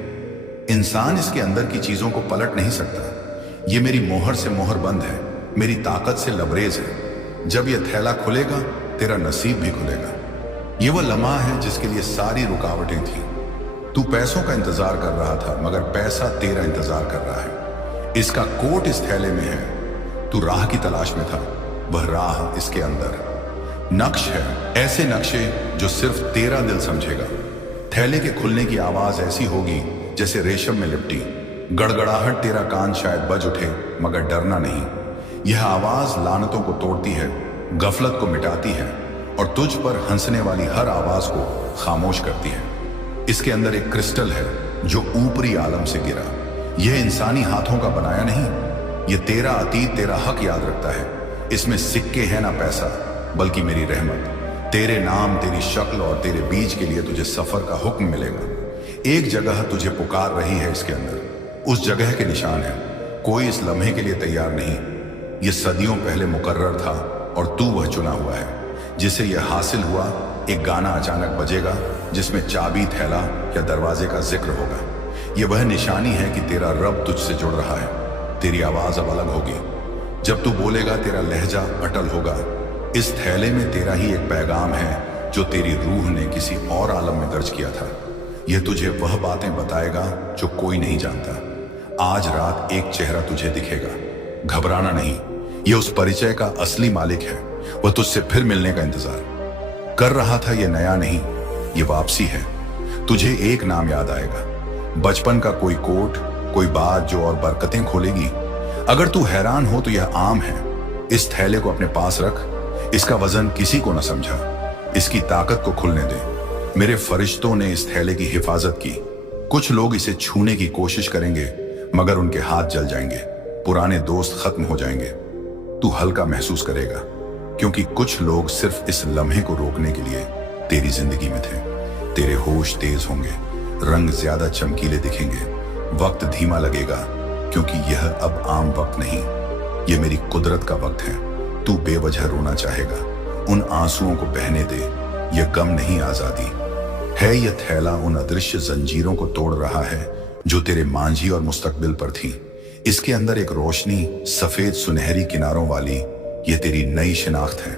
इंसान इसके अंदर की चीजों को पलट नहीं सकता। ये मेरी मोहर से मोहर बंद है, मेरी ताकत से लबरेज है। जब यह थैला खुलेगा, तेरा नसीब भी खुलेगा। यह वह लम्हा है जिसके लिए सारी रुकावटें थी। तू पैसों का इंतजार कर रहा था, मगर पैसा तेरा इंतजार कर रहा है। इसका कोट इस थैले में है। तू राह की तलाश में था, वह राह इसके अंदर। नक्श है, ऐसे नक्शे जो सिर्फ तेरा दिल समझेगा। थैले के खुलने की आवाज ऐसी होगी जैसे रेशम में लिपटी। गड़गड़ाहट तेरा कान शायद बज उठे, मगर डरना नहीं। यह आवाज लानतों को तोड़ती है, गफलत को मिटाती है और तुझ पर हंसने वाली हर आवाज को खामोश करती है। इसके अंदर एक क्रिस्टल है जो ऊपरी आलम से गिरा। यह इंसानी हाथों का बनाया नहीं। यह तेरा अतीत, तेरा हक याद रखता है। इसमें सिक्के हैं ना पैसा, बल्कि मेरी रहमत। तेरे नाम, तेरी शक्ल और तेरे बीज के लिए तुझे सफर का हुक्म मिलेगा। एक जगह तुझे पुकार रही है इसके अंदर। उस जगह के निशान है। कोई इस लम्हे के लिए तैयार नहीं। यह सदियों पहले मुकर्रर था और तू वह चुना हुआ है जिसे यह हासिल हुआ। एक गाना अचानक बजेगा जिसमें चाबी, थैला या दरवाजे का जिक्र होगा। यह वह निशानी है कि तेरा रब तुझसे जुड़ रहा है। तेरी आवाज अब अलग होगी। जब तू बोलेगा, तेरा लहजा अटल होगा। इस थैले में तेरा ही एक पैगाम है जो तेरी रूह ने किसी और आलम में दर्ज किया था। यह तुझे वह बातें बताएगा जो कोई नहीं जानता। आज रात एक चेहरा तुझे दिखेगा। घबराना नहीं, यह उस परिचय का असली मालिक है। वह तुझसे फिर मिलने का इंतजार कर रहा था। यह नया नहीं, यह वापसी है। तुझे एक नाम याद आएगा, बचपन का कोई कोट, कोई बात जो और बरकतें खोलेगी। अगर तू हैरान हो तो यह आम है। इस थैले को अपने पास रख। इसका वजन किसी को न समझा। इसकी ताकत को खुलने दे। मेरे फरिश्तों ने इस थैले की हिफाजत की। कुछ लोग इसे छूने की कोशिश करेंगे, मगर उनके हाथ जल जाएंगे। पुराने दोस्त खत्म हो जाएंगे। तू हल्का महसूस करेगा, क्योंकि कुछ लोग सिर्फ इस लम्हे को रोकने के लिए तेरी जिंदगी में थे। तेरे होश तेज होंगे, रंग ज्यादा चमकीले दिखेंगे, वक्त धीमा लगेगा, क्योंकि यह अब आम वक्त नहीं, यह मेरी कुदरत का वक्त है। तू बेवजह रोना चाहेगा, उन आंसुओं को बहने दे। यह गम नहीं, आजादी है। यह थैला उन अदृश्य जंजीरों को तोड़ रहा है जो तेरे मांझी और मुस्तकबिल पर थी। इसके अंदर एक रोशनी, सफेद सुनहरी किनारों वाली। यह तेरी नई शिनाख्त है।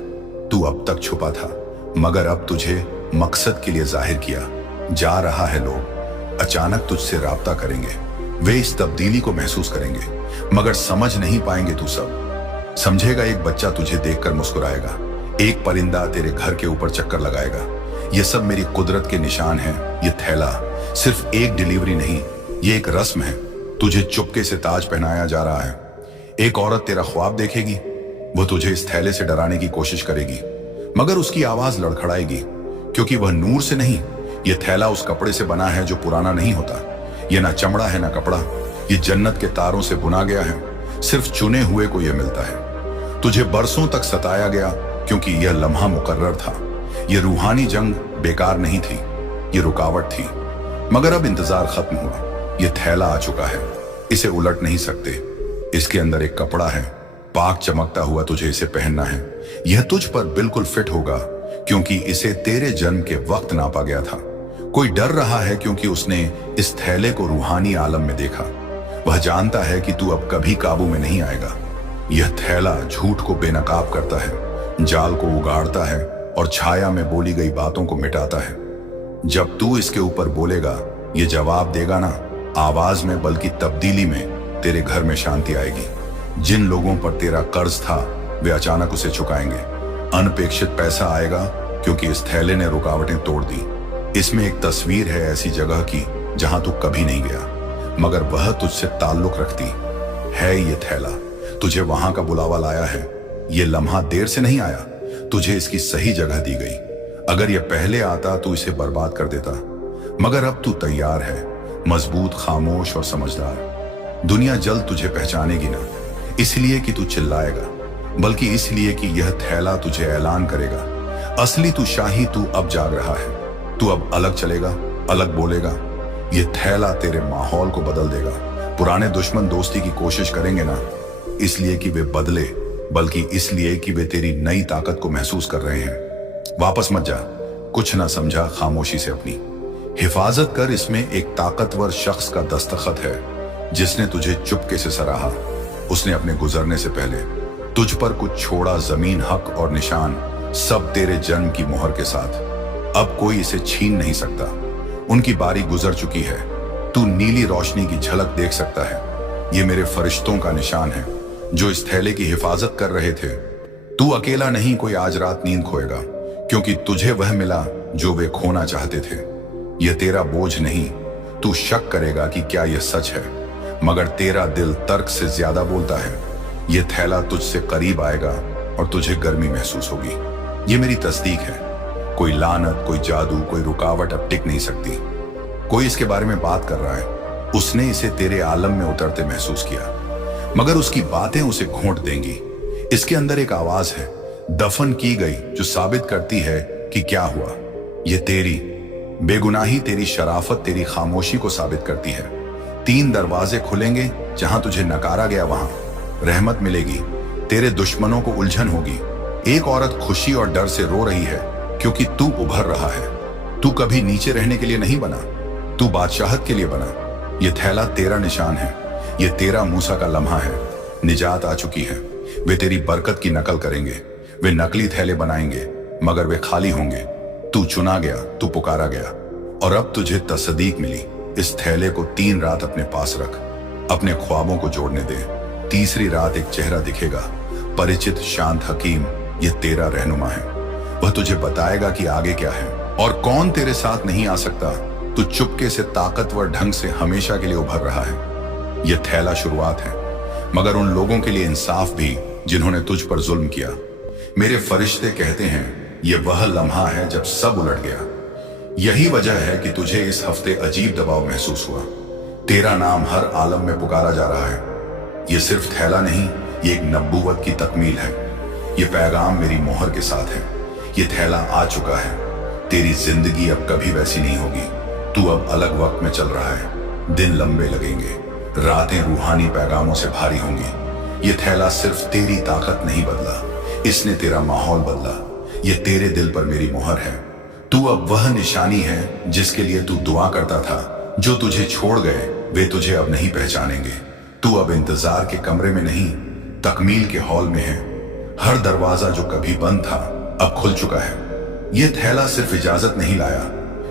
तू अब तक छुपा था, मगर अब तुझे मकसद के लिए जाहिर किया जा रहा है। लोग अचानक तुझसे राब्ता करेंगे। वे इस तब्दीली को महसूस करेंगे, मगर समझ नहीं पाएंगे। तू सब समझेगा। एक बच्चा तुझे देखकर मुस्कुराएगा, एक परिंदा तेरे घर के ऊपर चक्कर लगाएगा। यह सब मेरी कुदरत के निशान हैं। यह थैला सिर्फ एक डिलीवरी नहीं, यह एक रस्म है। तुझे चुपके से ताज पहनाया जा रहा है। एक औरत तेरा ख्वाब देखेगी। वो तुझे इस थैले से डराने की कोशिश करेगी, मगर उसकी आवाज लड़खड़ाएगी, क्योंकि वह नूर से नहीं। यह थैला उस कपड़े से बना है जो पुराना नहीं होता। यह ना चमड़ा है ना कपड़ा, यह जन्नत के तारों से बुना गया है। सिर्फ चुने हुए को यह मिलता है। तुझे बरसों तक सताया गया, क्योंकि यह लम्हा मुकर्रर था। यह रूहानी जंग बेकार नहीं थी, यह रुकावट थी। मगर अब इंतजार खत्म हुआ। यह थैला आ चुका है, इसे उलट नहीं सकते। इसके अंदर एक कपड़ा है, पाक चमकता हुआ। तुझे इसे पहनना है। यह तुझ पर बिल्कुल फिट होगा, क्योंकि इसे तेरे जन्म के वक्त नापा गया था। कोई डर रहा है, क्योंकि उसने इस थैले को रूहानी आलम में देखा। वह जानता है कि तू अब कभी काबू में नहीं आएगा। यह थैला झूठ को बेनकाब करता है, जाल को उगाड़ता है और छाया में बोली गई बातों को मिटाता है। जब तू इसके ऊपर बोलेगा, यह जवाब देगा ना आवाज में, बल्कि तब्दीली में। तेरे घर में शांति आएगी। जिन लोगों पर तेरा कर्ज था, वे अचानक उसे चुकाएंगे। अनपेक्षित पैसा आएगा, क्योंकि इस थैले ने रुकावटें तोड़ दी। इसमें एक तस्वीर है ऐसी जगह की जहां तू कभी नहीं गया, मगर वह तुझसे ताल्लुक रखती है। ये थैला तुझे वहां का बुलावा लाया है। ये लम्हा देर से नहीं आया, तुझे इसकी सही जगह दी गई। अगर ये पहले आता तो इसे बर्बाद कर देता, मगर अब तू तैयार है, मजबूत, खामोश और समझदार। दुनिया जल्द तुझे पहचानेगी ना इसलिए कि तू चिल्लाएगा, बल्कि इसलिए कि यह थैला तुझे ऐलान करेगा, असली तू शाही तू अब जाग रहा है। तू अब अलग चलेगा, अलग बोलेगा। ये थैला तेरे माहौल को बदल देगा। पुराने दुश्मन दोस्ती की कोशिश करेंगे ना इसलिए कि वे बदले, बल्कि इसलिए कि वे तेरी नई ताकत को महसूस कर रहे हैं। वापस मत जा, कुछ ना समझा, खामोशी से अपनी हिफाजत कर। इसमें एक ताकतवर शख्स का दस्तखत है जिसने तुझे चुपके से सराहा। उसने अपने गुजरने से पहले तुझ पर कुछ छोड़ा, जमीन, हक और निशान, सब तेरे जन्म की मोहर के साथ। अब कोई इसे छीन नहीं सकता। उनकी बारी गुजर चुकी है। तू नीली रोशनी की झलक देख सकता है। ये मेरे फरिश्तों का निशान है जो इस थैले की हिफाजत कर रहे थे। तू अकेला नहीं कोई आज रात नींद खोएगा, क्योंकि तुझे वह मिला जो वे खोना चाहते थे। यह तेरा बोझ नहीं। तू शक करेगा कि क्या यह सच है, मगर तेरा दिल तर्क से ज्यादा बोलता है। यह थैला तुझसे करीब आएगा और तुझे गर्मी महसूस होगी। ये मेरी तस्दीक है। कोई लानत, कोई जादू, कोई रुकावट अब टिक नहीं सकती। कोई इसके बारे में बात कर रहा है। उसने इसे तेरे आलम में उतरते महसूस किया, मगर उसकी बातें उसे घोंट देंगी। इसके अंदर एक आवाज है, दफन की गई, जो साबित करती है कि क्या हुआ। यह तेरी बेगुनाही, तेरी शराफत, तेरी खामोशी को साबित करती है। 3 दरवाजे खुलेंगे जहां तुझे नकारा गया, वहां रहमत मिलेगी। तेरे दुश्मनों को उलझन होगी। एक औरत खुशी और डर से रो रही है क्योंकि तू उभर रहा है। तू कभी नीचे रहने के लिए नहीं बना, तू बादशाहत के लिए बना। यह थैला तेरा निशान है। यह तेरा मूसा का लम्हा है। निजात आ चुकी है। वे तेरी बरकत की नकल करेंगे। वे नकली थैले बनाएंगे, मगर वे खाली होंगे। तू चुना गया, तू पुकारा गया, और अब तुझे तस्दीक मिली। इस थैले को 3 रात अपने पास रख, अपने ख्वाबों को जोड़ने दे। तीसरी रात एक चेहरा दिखेगा, परिचित, शांत, हकीम। यह तेरा रहनुमा है। वह तुझे बताएगा कि आगे क्या है और कौन तेरे साथ नहीं आ सकता। तू चुपके से, ताकतवर ढंग से हमेशा के लिए उभर रहा है। यह थैला शुरुआत है, मगर उन लोगों के लिए इंसाफ भी जिन्होंने तुझ पर जुल्म किया। मेरे फरिश्ते कहते हैं यह वह लम्हा है जब सब उलट गया। यही वजह है कि तुझे इस हफ्ते अजीब दबाव महसूस हुआ। तेरा नाम हर आलम में पुकारा जा रहा है। यह सिर्फ थैला नहीं, ये एक नबूवत की तकमील है। यह पैगाम मेरी मोहर के साथ है। यह थैला आ चुका है। तेरी जिंदगी अब कभी वैसी नहीं होगी। तू अब अलग वक्त में चल रहा है। दिन लंबे लगेंगे, रातें रूहानी पैगामों से भारी होंगी। यह थैला सिर्फ तेरी ताकत नहीं बदला, इसने तेरा माहौल बदला। यह तेरे दिल पर मेरी मोहर है। तू अब वह निशानी है जिसके लिए तू दुआ करता था। जो तुझे छोड़ गए वे तुझे अब नहीं पहचानेंगे। तू अब इंतजार के कमरे में नहीं, तकमील के हॉल में है। हर दरवाजा जो कभी बंद था अब खुल चुका है। यह थैला सिर्फ इजाजत नहीं लाया,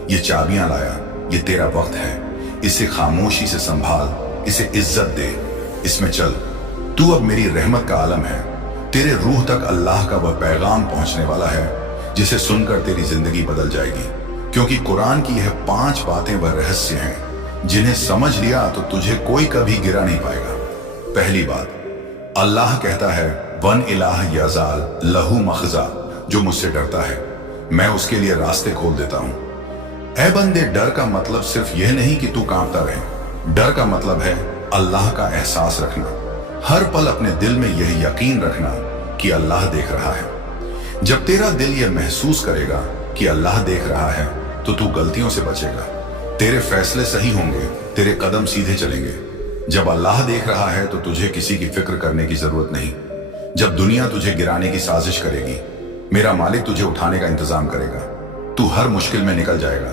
ये चाबियां लाया। ये तेरा वक्त है। इसे खामोशी से संभाल, इसे इज्जत दे, इसमें चल। तू अब मेरी रहमत का आलम है। तेरे रूह तक अल्लाह का वह पैगाम पहुंचने वाला है जिसे सुनकर तेरी जिंदगी बदल जाएगी। क्योंकि कुरान की यह 5 बातें वह रहस्य हैं जिन्हें समझ लिया तो तुझे कोई कभी गिरा नहीं पाएगा। पहली बात, अल्लाह कहता है, वन इलाह यजाल लहू मखजा। जो मुझसे डरता है मैं उसके लिए रास्ते खोल देता हूं। ऐ बंदे, डर का मतलब सिर्फ यह नहीं कि तू कांपता रहे। डर का मतलब है अल्लाह का एहसास रखना। हर पल अपने दिल में यह यकीन रखना कि अल्लाह देख रहा है। जब तेरा दिल यह महसूस करेगा कि अल्लाह देख रहा है तो तू गलतियों से बचेगा। तेरे फैसले सही होंगे, तेरे कदम सीधे चलेंगे। जब अल्लाह देख रहा है तो तुझे किसी की फिक्र करने की जरूरत नहीं। जब दुनिया तुझे गिराने की साजिश करेगी, मेरा मालिक तुझे उठाने का इंतजाम करेगा। तू हर मुश्किल में निकल जाएगा,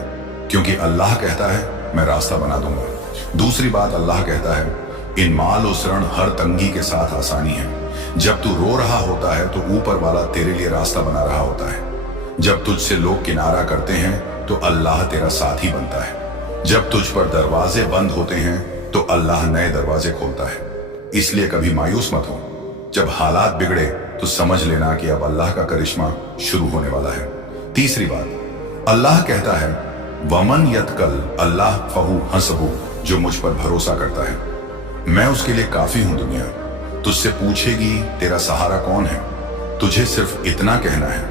क्योंकि अल्लाह कहता है मैं रास्ता बना दूंगा। दूसरी बात, अल्लाह कहता है, इन माल उसरण हर तंगी के साथ आसानी है। जब तू रो रहा होता है तो ऊपर वाला तेरे लिए रास्ता बना रहा होता है। जब तुझसे लोग किनारा करते हैं तो अल्लाह तेरा साथी बनता है। जब तुझ पर दरवाजे बंद होते हैं तो अल्लाह नए दरवाजे खोलता है। इसलिए कभी मायूस मत हो। जब हालात बिगड़े तो समझ लेना कि अब अल्लाह का करिश्मा शुरू होने वाला है। तीसरी बात, अल्लाह कहता है, वमन यतकल अल्लाह फहू हसबू। जो मुझ पर भरोसा करता है मैं उसके लिए काफी हूं। दुनिया तुझसे पूछेगी तेरा सहारा कौन है। तुझे सिर्फ इतना कहना है,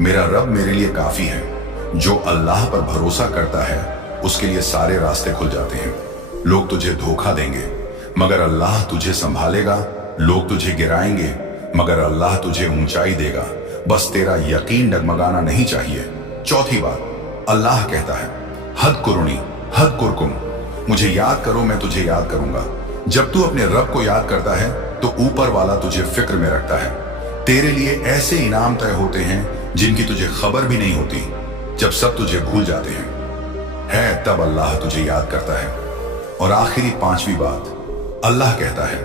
मेरा रब मेरे लिए काफी है। जो अल्लाह पर भरोसा करता है उसके लिए सारे रास्ते खुल जाते हैं। लोग तुझे धोखा देंगे मगर अल्लाह तुझे संभालेगा। लोग तुझे गिराएंगे मगर अल्लाह तुझे ऊंचाई देगा। बस तेरा यकीन डगमगाना नहीं चाहिए। चौथी बात, अल्लाह कहता है, हद कुरुनी हद कुरकुम, मुझे याद करो मैं तुझे याद करूंगा। जब तू अपने रब को याद करता है तो ऊपर वाला तुझे फिक्र में रखता है। तेरे लिए ऐसे इनाम तय होते हैं जिनकी तुझे खबर भी नहीं होती। जब सब तुझे भूल जाते हैं तब अल्लाह तुझे याद करता है। और आखिरी पांचवी बात, अल्लाह कहता है,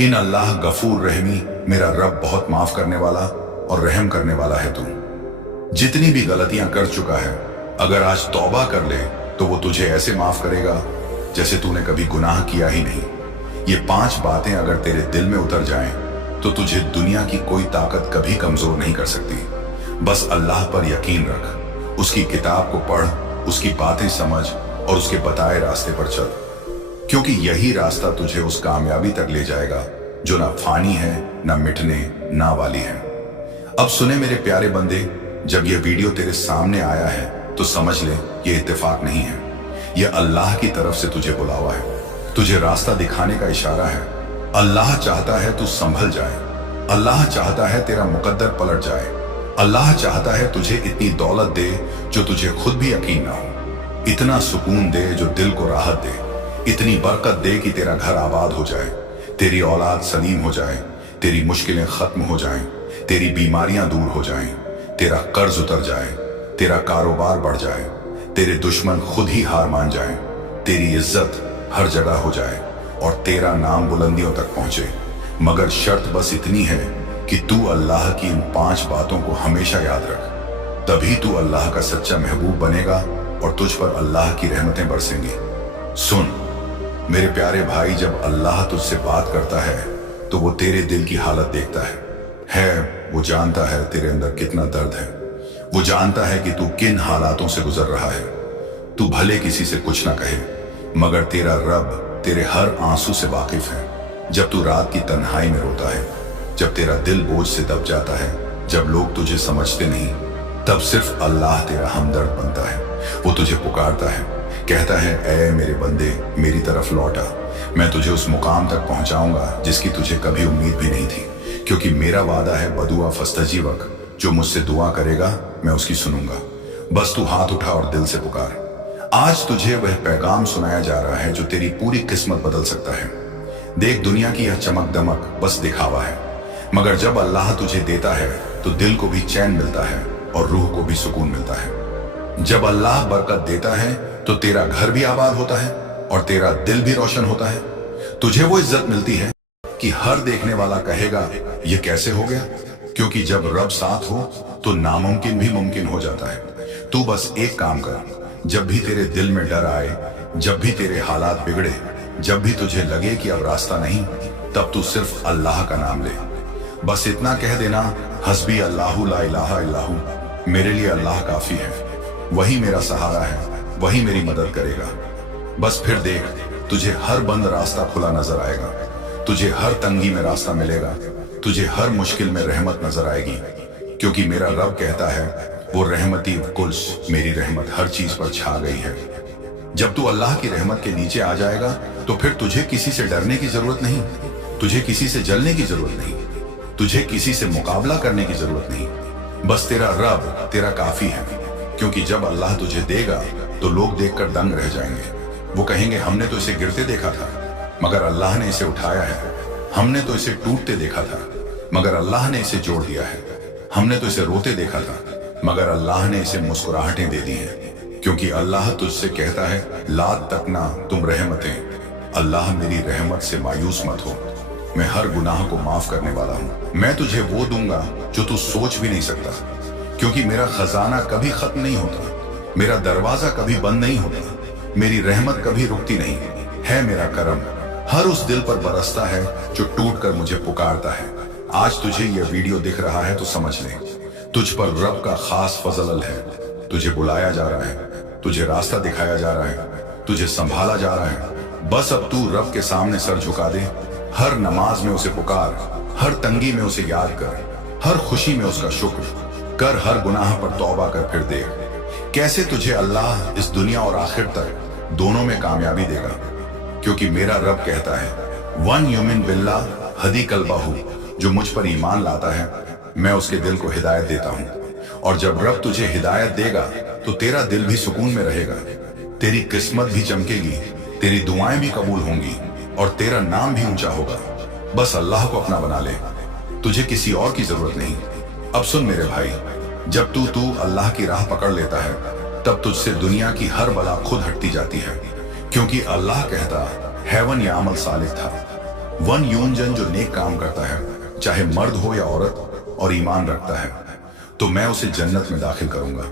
इन अल्लाह गफूर रहमी, मेरा रब बहुत माफ करने वाला और रहम करने वाला है। तू जितनी भी गलतियां कर चुका है, अगर आज तौबा कर ले तो वो तुझे ऐसे माफ करेगा जैसे तूने कभी गुनाह किया ही नहीं। ये 5 बातें अगर तेरे दिल में उतर जाएं तो तुझे दुनिया की कोई ताकत कभी कमजोर नहीं कर सकती। बस अल्लाह पर यकीन रख, उसकी किताब को पढ़, उसकी बातें समझ और उसके बताए रास्ते पर चल, क्योंकि यही रास्ता तुझे उस कामयाबी तक ले जाएगा जो ना फानी है, ना मिटने, ना वाली है। अब सुने मेरे प्यारे बंदे, जब ये वीडियो तेरे सामने आया है तो समझ ले ये इत्तेफाक नहीं है। ये अल्लाह की तरफ से तुझे बुलावा है, तुझे रास्ता दिखाने का इशारा है। अल्लाह चाहता है तू संभल जाए, अल्लाह चाहता है तेरा मुकद्दर पलट जाए, अल्लाह चाहता है तुझे इतनी दौलत दे जो तुझे खुद भी यकीन ना हो, इतना सुकून दे जो दिल को राहत दे, इतनी बरकत दे कि तेरा घर आबाद हो जाए, तेरी औलाद सलीम हो जाए, तेरी मुश्किलें खत्म हो जाएं, तेरी बीमारियां दूर हो जाएं, तेरा कर्ज उतर जाए, तेरा कारोबार बढ़ जाए, तेरे दुश्मन खुद ही हार मान जाएं, तेरी इज्जत हर जगह हो जाए और तेरा नाम बुलंदियों तक पहुंचे। मगर शर्त बस इतनी है कि तू अल्लाह की इन 5 बातों को हमेशा याद रख, तभी तू अल्लाह का सच्चा महबूब बनेगा और तुझ पर अल्लाह की रहमतें बरसेंगी। सुन मेरे प्यारे भाई, जब अल्लाह तुझसे बात करता है तो वो तेरे दिल की हालत देखता है। वो जानता है तेरे अंदर कितना दर्द है, वो जानता है कि तू किन हालातों से गुजर रहा है। तू भले किसी से कुछ ना कहे मगर तेरा रब तेरे हर आंसू से वाकिफ है। जब तू रात की तन्हाई में रोता है, जब तेरा दिल बोझ से दब जाता है, जब लोग तुझे समझते नहीं, तब सिर्फ अल्लाह तेरा हमदर्द बनता है। वो तुझे पुकारता है, कहता है, ऐ मेरे बंदे मेरी तरफ लौटा, मैं तुझे उस मुकाम तक पहुंचाऊंगा जिसकी तुझे कभी उम्मीद भी नहीं थी, क्योंकि मेरा वादा है बदुआ फस्तजीवक, जो मुझसे दुआ करेगा मैं उसकी सुनूंगा। बस तू हाथ उठा और दिल से पुकार। आज तुझे वह पैगाम सुनाया जा रहा है जो तेरी पूरी किस्मत बदल सकता है। देख, दुनिया की यह चमक दमक बस दिखावा है, मगर जब अल्लाह तुझे देता है तो दिल को भी चैन मिलता है और रूह को भी सुकून मिलता है। जब अल्लाह बरकत देता है तो तेरा घर भी आबाद होता है और तेरा दिल भी रोशन होता है। तुझे वो इज्जत मिलती है कि हर देखने वाला कहेगा ये कैसे हो गया, क्योंकि जब रब साथ हो तो नामुमकिन भी मुमकिन हो जाता है। तू बस एक काम कर, जब भी तेरे दिल में डर आए, जब भी तेरे हालात बिगड़े, जब भी तुझे लगे कि अब रास्ता नहीं, तब तू सिर्फ अल्लाह का नाम ले। बस इतना कह देना, हस्बी अल्लाहु ला इलाहा इल्लाहु, मेरे लिए अल्लाह काफी है, वही मेरा सहारा है, वही मेरी मदद करेगा। बस फिर देख, तुझे हर बंद रास्ता खुला नजर आएगा, तुझे हर तंगी में रास्ता मिलेगा, तुझे हर मुश्किल में रहमत नजर आएगी, क्योंकि मेरा रब कहता है, वो रहमती कुल्स, मेरी रहमत हर चीज पर छा गई है। जब तू अल्लाह की रहमत के नीचे आ जाएगा तो फिर तुझे किसी से डरने की जरूरत नहीं, तुझे किसी से जलने की जरूरत नहीं, तुझे किसी से मुकाबला करने की जरूरत नहीं। बस तेरा रब तेरा काफी है, क्योंकि जब अल्लाह तुझे देगा तो लोग देखकर दंग रह जाएंगे। वो कहेंगे, हमने तो इसे गिरते देखा था मगर अल्लाह ने इसे उठाया है, हमने तो इसे टूटते देखा था मगर अल्लाह ने इसे जोड़ दिया है, हमने तो इसे रोते देखा था मगर अल्लाह ने इसे मुस्कुराहटें दे दी हैं। क्योंकि अल्लाह तुझसे कहता है, लात तक ना तुम रहमतें, अल्लाह मेरी रहमत से मायूस मत हो, मैं हर गुनाह को माफ करने वाला हूँ। मैं तुझे वो दूंगा जो तू सोच भी नहीं सकता, क्योंकि मेरा खजाना कभी खत्म नहीं होता, मेरा दरवाजा कभी बंद नहीं होता, मेरी रहमत कभी रुकती नहीं है। मेरा करम हर उस दिल पर बरसता है जो टूट कर मुझे पुकारता है। आज तुझे यह वीडियो दिख रहा है तो समझ ले, तुझ पर रब का खास फजल है। तुझे बुलाया जा रहा है, तुझे रास्ता दिखाया जा रहा है, तुझे संभाला जा रहा है। बस अब तू रब के सामने सर झुका दे हर नमाज में उसे पुकार, हर तंगी में उसे याद कर, हर खुशी में उसका शुक्र कर, हर गुनाह पर तौबा कर, फिर देख कैसे तुझे अल्लाह इस दुनिया और आखिर तक दोनों में कामयाबी देगा। क्योंकि मेरा रब कहता है, वन युमिन बिल्लाह हदी कल्बाहू, जो मुझ पर ईमान लाता है मैं उसके दिल को हिदायत देता हूँ। और जब रब तुझे हिदायत देगा तो तेरा दिल भी सुकून में रहेगा, तेरी किस्मत भी चमकेगी, तेरी दुआएं भी कबूल होंगी और तेरा नाम भी ऊंचा होगा। बस अल्लाह को अपना बना ले, तुझे किसी और की जरूरत नहीं। अब सुन मेरे भाई, जब तू अल्लाह की राह पकड़ लेता है तब तुझसे दुनिया की हर बला खुद हटती जाती है। क्योंकि अल्लाह कहता है वन या अमल सालिह था, वन यून जन जो नेक काम करता है, चाहे मर्द हो या औरत, और ईमान रखता है, तो मैं उसे जन्नत में दाखिल करूंगा।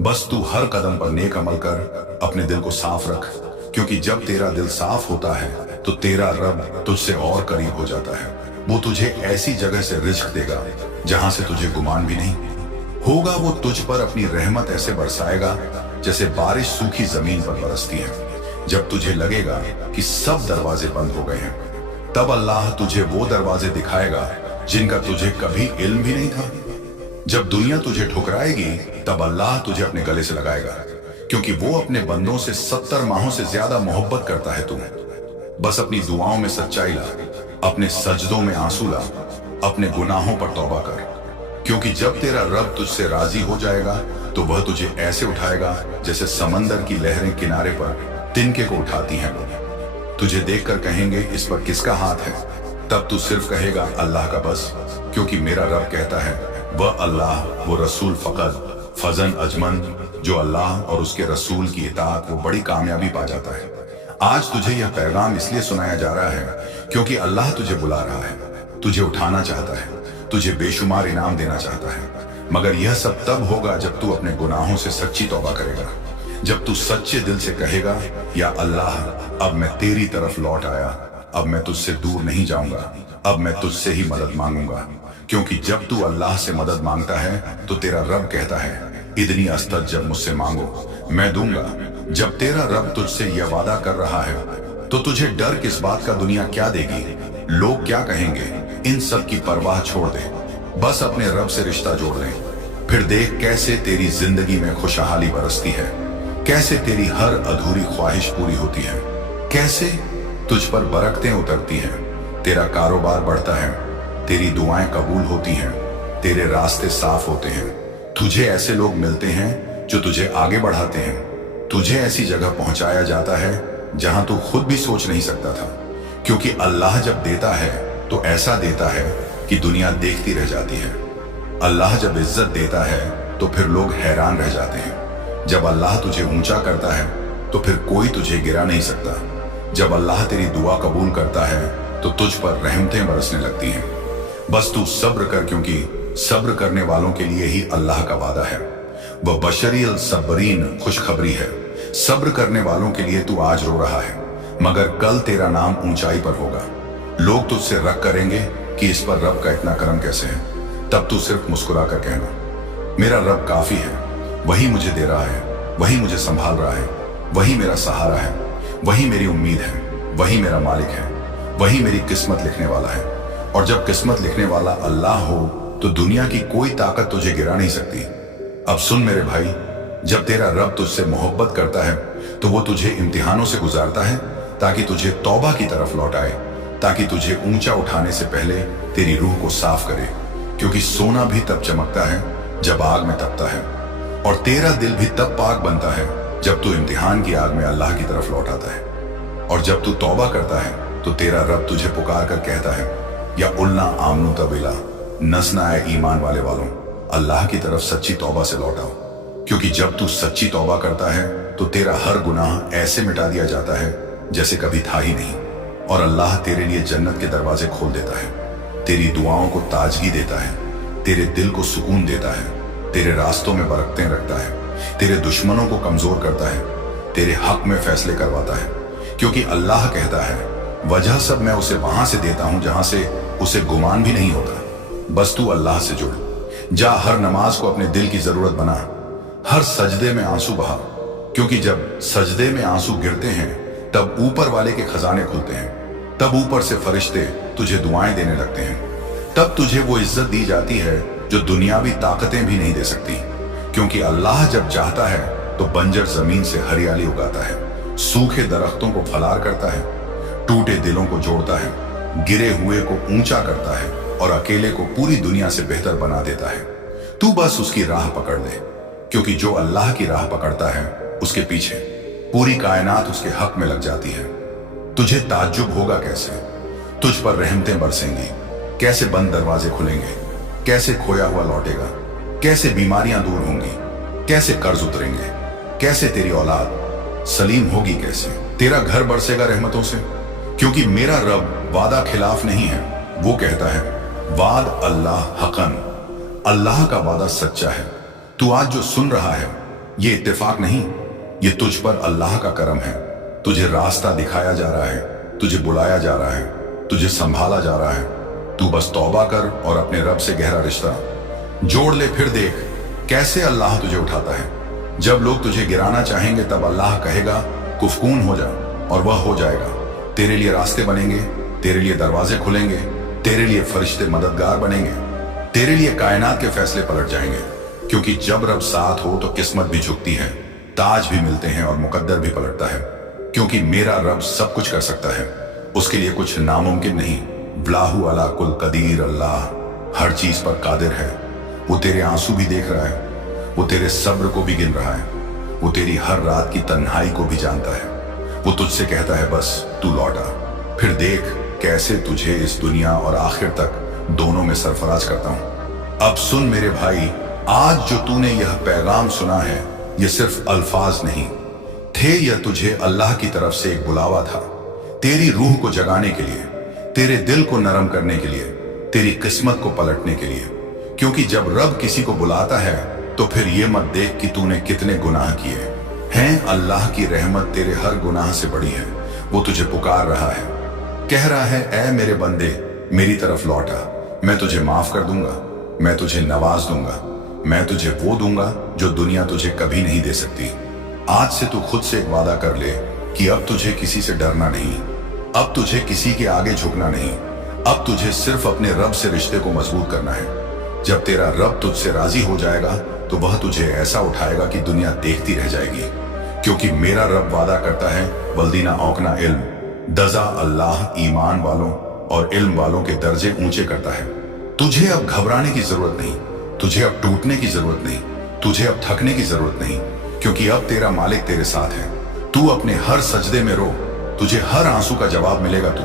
बस तू हर कदम पर नेक अमल कर, अपने दिल को साफ रख, क्योंकि जब तेरा दिल साफ होता है तो तेरा रब तुझसे और करीब हो जाता है। वो तुझे ऐसी जगह से रिज़्क देगा जहां से तुझे गुमान भी नहीं होगा। वो तुझ पर अपनी रहमत ऐसे बरसाएगा जैसे बारिश सूखी जमीन पर बरसती है। जब तुझे लगेगा कि सब दरवाजे बंद हो गए हैं, तब अल्लाह तुझे वो दरवाजे दिखाएगा जिनका तुझे कभी इल्म भी नहीं था। जब दुनिया तुझे ठुकराएगी तब अल्लाह तुझे अपने गले से लगाएगा, क्योंकि वो अपने बंदों से 70 माहों से ज्यादा मोहब्बत करता है। तुम्हें बस अपनी दुआओं में सच्चाई ला, अपने सजदों में आंसू ला, अपने गुनाहों पर तौबा कर, क्योंकि जब तेरा रब तुझसे राजी हो जाएगा तो वह तुझे ऐसे उठाएगा जैसे समंदर की लहरें किनारे पर तिनके को उठाती हैं। तुझे देखकर कहेंगे इस पर किसका हाथ है, तब तू सिर्फ कहेगा अल्लाह का बस, क्योंकि मेरा रब कहता है वह अल्लाह वो रसूल फकत फजन अजमन, जो अल्लाह और उसके रसूल की इताअत वो बड़ी कामयाबी पा जाता है। आज तुझे यह पैगाम इसलिए सुनाया जा रहा है क्योंकि अल्लाह तुझे बुला रहा है, तुझे उठाना चाहता है, तुझे बेशुमार इनाम देना चाहता है। मगर यह सब तब होगा जब तू अपने गुनाहों से सच्ची तौबा करेगा, जब तू सच्चे दिल से कहेगा या अल्लाह अब मैं तेरी तरफ लौट आया, अब मैं तुझसे दूर नहीं जाऊंगा, अब मैं तुझसे ही मदद मांगूंगा। क्योंकि जब तू अल्लाह से मदद मांगता है तो तेरा रब कहता है इतनी अस्तद जब मुझसे मांगो मैं दूंगा। जब तेरा रब तुझसे यह वादा कर रहा है तो तुझे डर किस बात का, दुनिया क्या देगी, लोग क्या कहेंगे, इन सब की परवाह छोड़ दे, बस अपने रब से रिश्ता जोड़ ले। फिर देख कैसे तेरी जिंदगी में खुशहाली बरसती है, कैसे तेरी हर अधूरी ख्वाहिश पूरी होती है, कैसे तुझ पर बरकतें उतरती हैं, तेरा कारोबार बढ़ता है, तेरी दुआएं कबूल होती हैं, तेरे रास्ते साफ होते हैं, तुझे ऐसे लोग मिलते हैं जो तुझे आगे बढ़ाते हैं, तुझे ऐसी जगह पहुंचाया जाता है जहां तू खुद भी सोच नहीं सकता था। क्योंकि अल्लाह जब देता है तो ऐसा देता है कि दुनिया देखती रह जाती है। अल्लाह जब इज्जत देता है तो फिर लोग हैरान रह जाते हैं। जब अल्लाह तुझे ऊंचा करता है तो फिर कोई तुझे गिरा नहीं सकता। जब अल्लाह तेरी दुआ कबूल करता है तो तुझ पर रहमतें बरसने लगती हैं। बस तू सब्र कर, क्योंकि सब्र करने वालों के लिए ही अल्लाह का वादा है। वह बशरियल सब्रीन खुशखबरी है। सब्र करने वालों के लिए तू आज रो रहा है, मगर कल तेरा नाम ऊंचाई पर होगा। लोग तुझसे रख करेंगे कि इस पर रब का इतना करम कैसे है, तब तू सिर्फ मुस्कुरा कर कहना मेरा रब काफी है, वही मुझे दे रहा है, वही मुझे संभाल रहा है, वही मेरा सहारा है, वही मेरी उम्मीद है, वही मेरा मालिक है, वही मेरी किस्मत लिखने वाला है। और जब किस्मत लिखने वाला अल्लाह हो तो दुनिया की कोई ताकत तुझे गिरा नहीं सकती। अब सुन मेरे भाई, जब तेरा रब तुझसे मोहब्बत करता है तो वो तुझे इम्तिहानों से गुजारता है ताकि तुझे तौबा की तरफ लौटाए, ताकि तुझे ऊंचा उठाने से पहले तेरी रूह को साफ करे। क्योंकि सोना भी तब चमकता है जब आग में तपता है, और तेरा दिल भी तब पाक बनता है जब तू इम्तिहान की आग में अल्लाह की तरफ लौटाता है। और जब तू तौबा करता है तो तेरा रब तुझे पुकार कर कहता है या उल्ला आमनु तबिला, नसना ए ईमान वाले वालों, अल्लाह की तरफ सच्ची तौबा से लौटाओ। क्योंकि जब तू सच्ची तौबा करता है तो तेरा हर गुनाह ऐसे मिटा दिया जाता है जैसे कभी था ही नहीं, और अल्लाह तेरे लिए जन्नत के दरवाजे खोल देता है, तेरी दुआओं को ताजगी देता है, तेरे दिल को सुकून देता है, तेरे रास्तों में बरकतें रखता है, तेरे दुश्मनों को कमजोर करता है, तेरे हक में फैसले करवाता है। क्योंकि अल्लाह कहता है वजह सब मैं उसे वहां से देता हूं जहां से उसे गुमान भी नहीं होता। बस तू अल्लाह से जुड़ जा, हर नमाज को अपने दिल की जरूरत बना, हर सजदे में आंसू बहा, क्योंकि जब सजदे में आंसू गिरते हैं तब ऊपर वाले के खजाने खुलते हैं। तब ऊपर से फरिश्ते तुझे दुआएं देने लगते हैं। तब तुझे वो इज्जत दी जाती है जो दुनियावी ताकतें भी नहीं दे सकती, क्योंकि अल्लाह जब चाहता है तो बंजर जमीन से हरियाली उगाता है, सूखे दरख्तों को फलार करता है, टूटे दिलों को जोड़ता है, गिरे हुए को ऊंचा करता है और अकेले को पूरी दुनिया से बेहतर बना देता है। तू बस उसकी राह पकड़ ले, क्योंकि जो अल्लाह की राह पकड़ता है उसके पीछे पूरी कायनात उसके हक में लग जाती है। तुझे ताज्जुब होगा कैसे, तुझ पर रहमतें बरसेंगी, कैसे बंद दरवाजे खुलेंगे, कैसे खोया हुआ लौटेगा, कैसे बीमारियां दूर होंगी, कैसे कर्ज उतरेंगे, कैसे तेरी औलाद सलीम होगी, कैसे तेरा घर बरसेगा रहमतों से, क्योंकि मेरा रब वादा खिलाफ नहीं है। वो कहता है वाद अल्लाह हकन, अल्लाह का वादा सच्चा है। तू आज जो सुन रहा है ये इत्तेफाक नहीं, ये तुझ पर अल्लाह का करम है। तुझे रास्ता दिखाया जा रहा है, तुझे बुलाया जा रहा है, तुझे संभाला जा रहा है। तू बस तौबा कर और अपने रब से गहरा रिश्ता जोड़ ले, फिर देख कैसे अल्लाह तुझे उठाता है। जब लोग तुझे गिराना चाहेंगे तब अल्लाह कहेगा कुफकून हो जा, और वह हो जाएगा। तेरे लिए रास्ते बनेंगे, तेरे लिए दरवाजे खुलेंगे, तेरे लिए फरिश्ते मददगार बनेंगे, तेरे लिए कायनात के फैसले पलट जाएंगे। क्योंकि जब रब साथ हो तो किस्मत भी झुकती है, ताज भी मिलते हैं और मुकद्दर भी पलटता है। क्योंकि मेरा रब सब कुछ कर सकता है, उसके लिए कुछ नामुमकिन नहीं। वलाहु अला कुल कदीर, अल्लाह हर चीज पर कादिर है। वो तेरे आंसू भी देख रहा है, वो तेरे सब्र को भी गिन रहा है, वो तेरी हर रात की तन्हाई को भी जानता है। वो तुझसे कहता है बस तू लौटा, फिर देख कैसे तुझे इस दुनिया और आखिर तक दोनों में सरफराज करता हूं। अब सुन मेरे भाई, आज जो तूने यह पैगाम सुना है यह सिर्फ अल्फाज नहीं थे, यह तुझे अल्लाह की तरफ से एक बुलावा था, तेरी रूह को जगाने के लिए, तेरे दिल को नरम करने के लिए, तेरी किस्मत को पलटने के लिए। क्योंकि जब रब किसी को बुलाता है तो फिर ये मत देख कि तूने कितने गुनाह किए हैं, अल्लाह की रहमत तेरे हर गुनाह से बड़ी है। वो तुझे पुकार रहा है, कह रहा है ऐ मेरे बंदे मेरी तरफ लौटा, मैं तुझे माफ कर दूंगा, मैं तुझे नवाज दूंगा, मैं तुझे वो दूंगा जो दुनिया तुझे कभी नहीं दे सकती। आज से तू खुद से एक वादा कर ले कि अब तुझे किसी से डरना नहीं, अब तुझे किसी के आगे झुकना नहीं, अब तुझे सिर्फ अपने रब से रिश्ते को मजबूत करना है। जब तेरा रब तुझसे राजी हो जाएगा तो वह तुझे ऐसा उठाएगा कि दुनिया देखती रह जाएगी। क्योंकि मेरा रब वादा करता है वल्दीना औकना इल्म, दजा अल्लाह ईमान वालों और इल्म वालों के दर्जे ऊंचे करता है। तुझे अब घबराने की जरूरत नहीं, तुझे अब टूटने की जरूरत नहीं, तुझे अब थकने की जरूरत नहीं, क्योंकि अब तेरा मालिक तेरे साथ है। तू अपने हर सजदे में रो, तुझे हर आंसू का जवाब मिलेगा। तू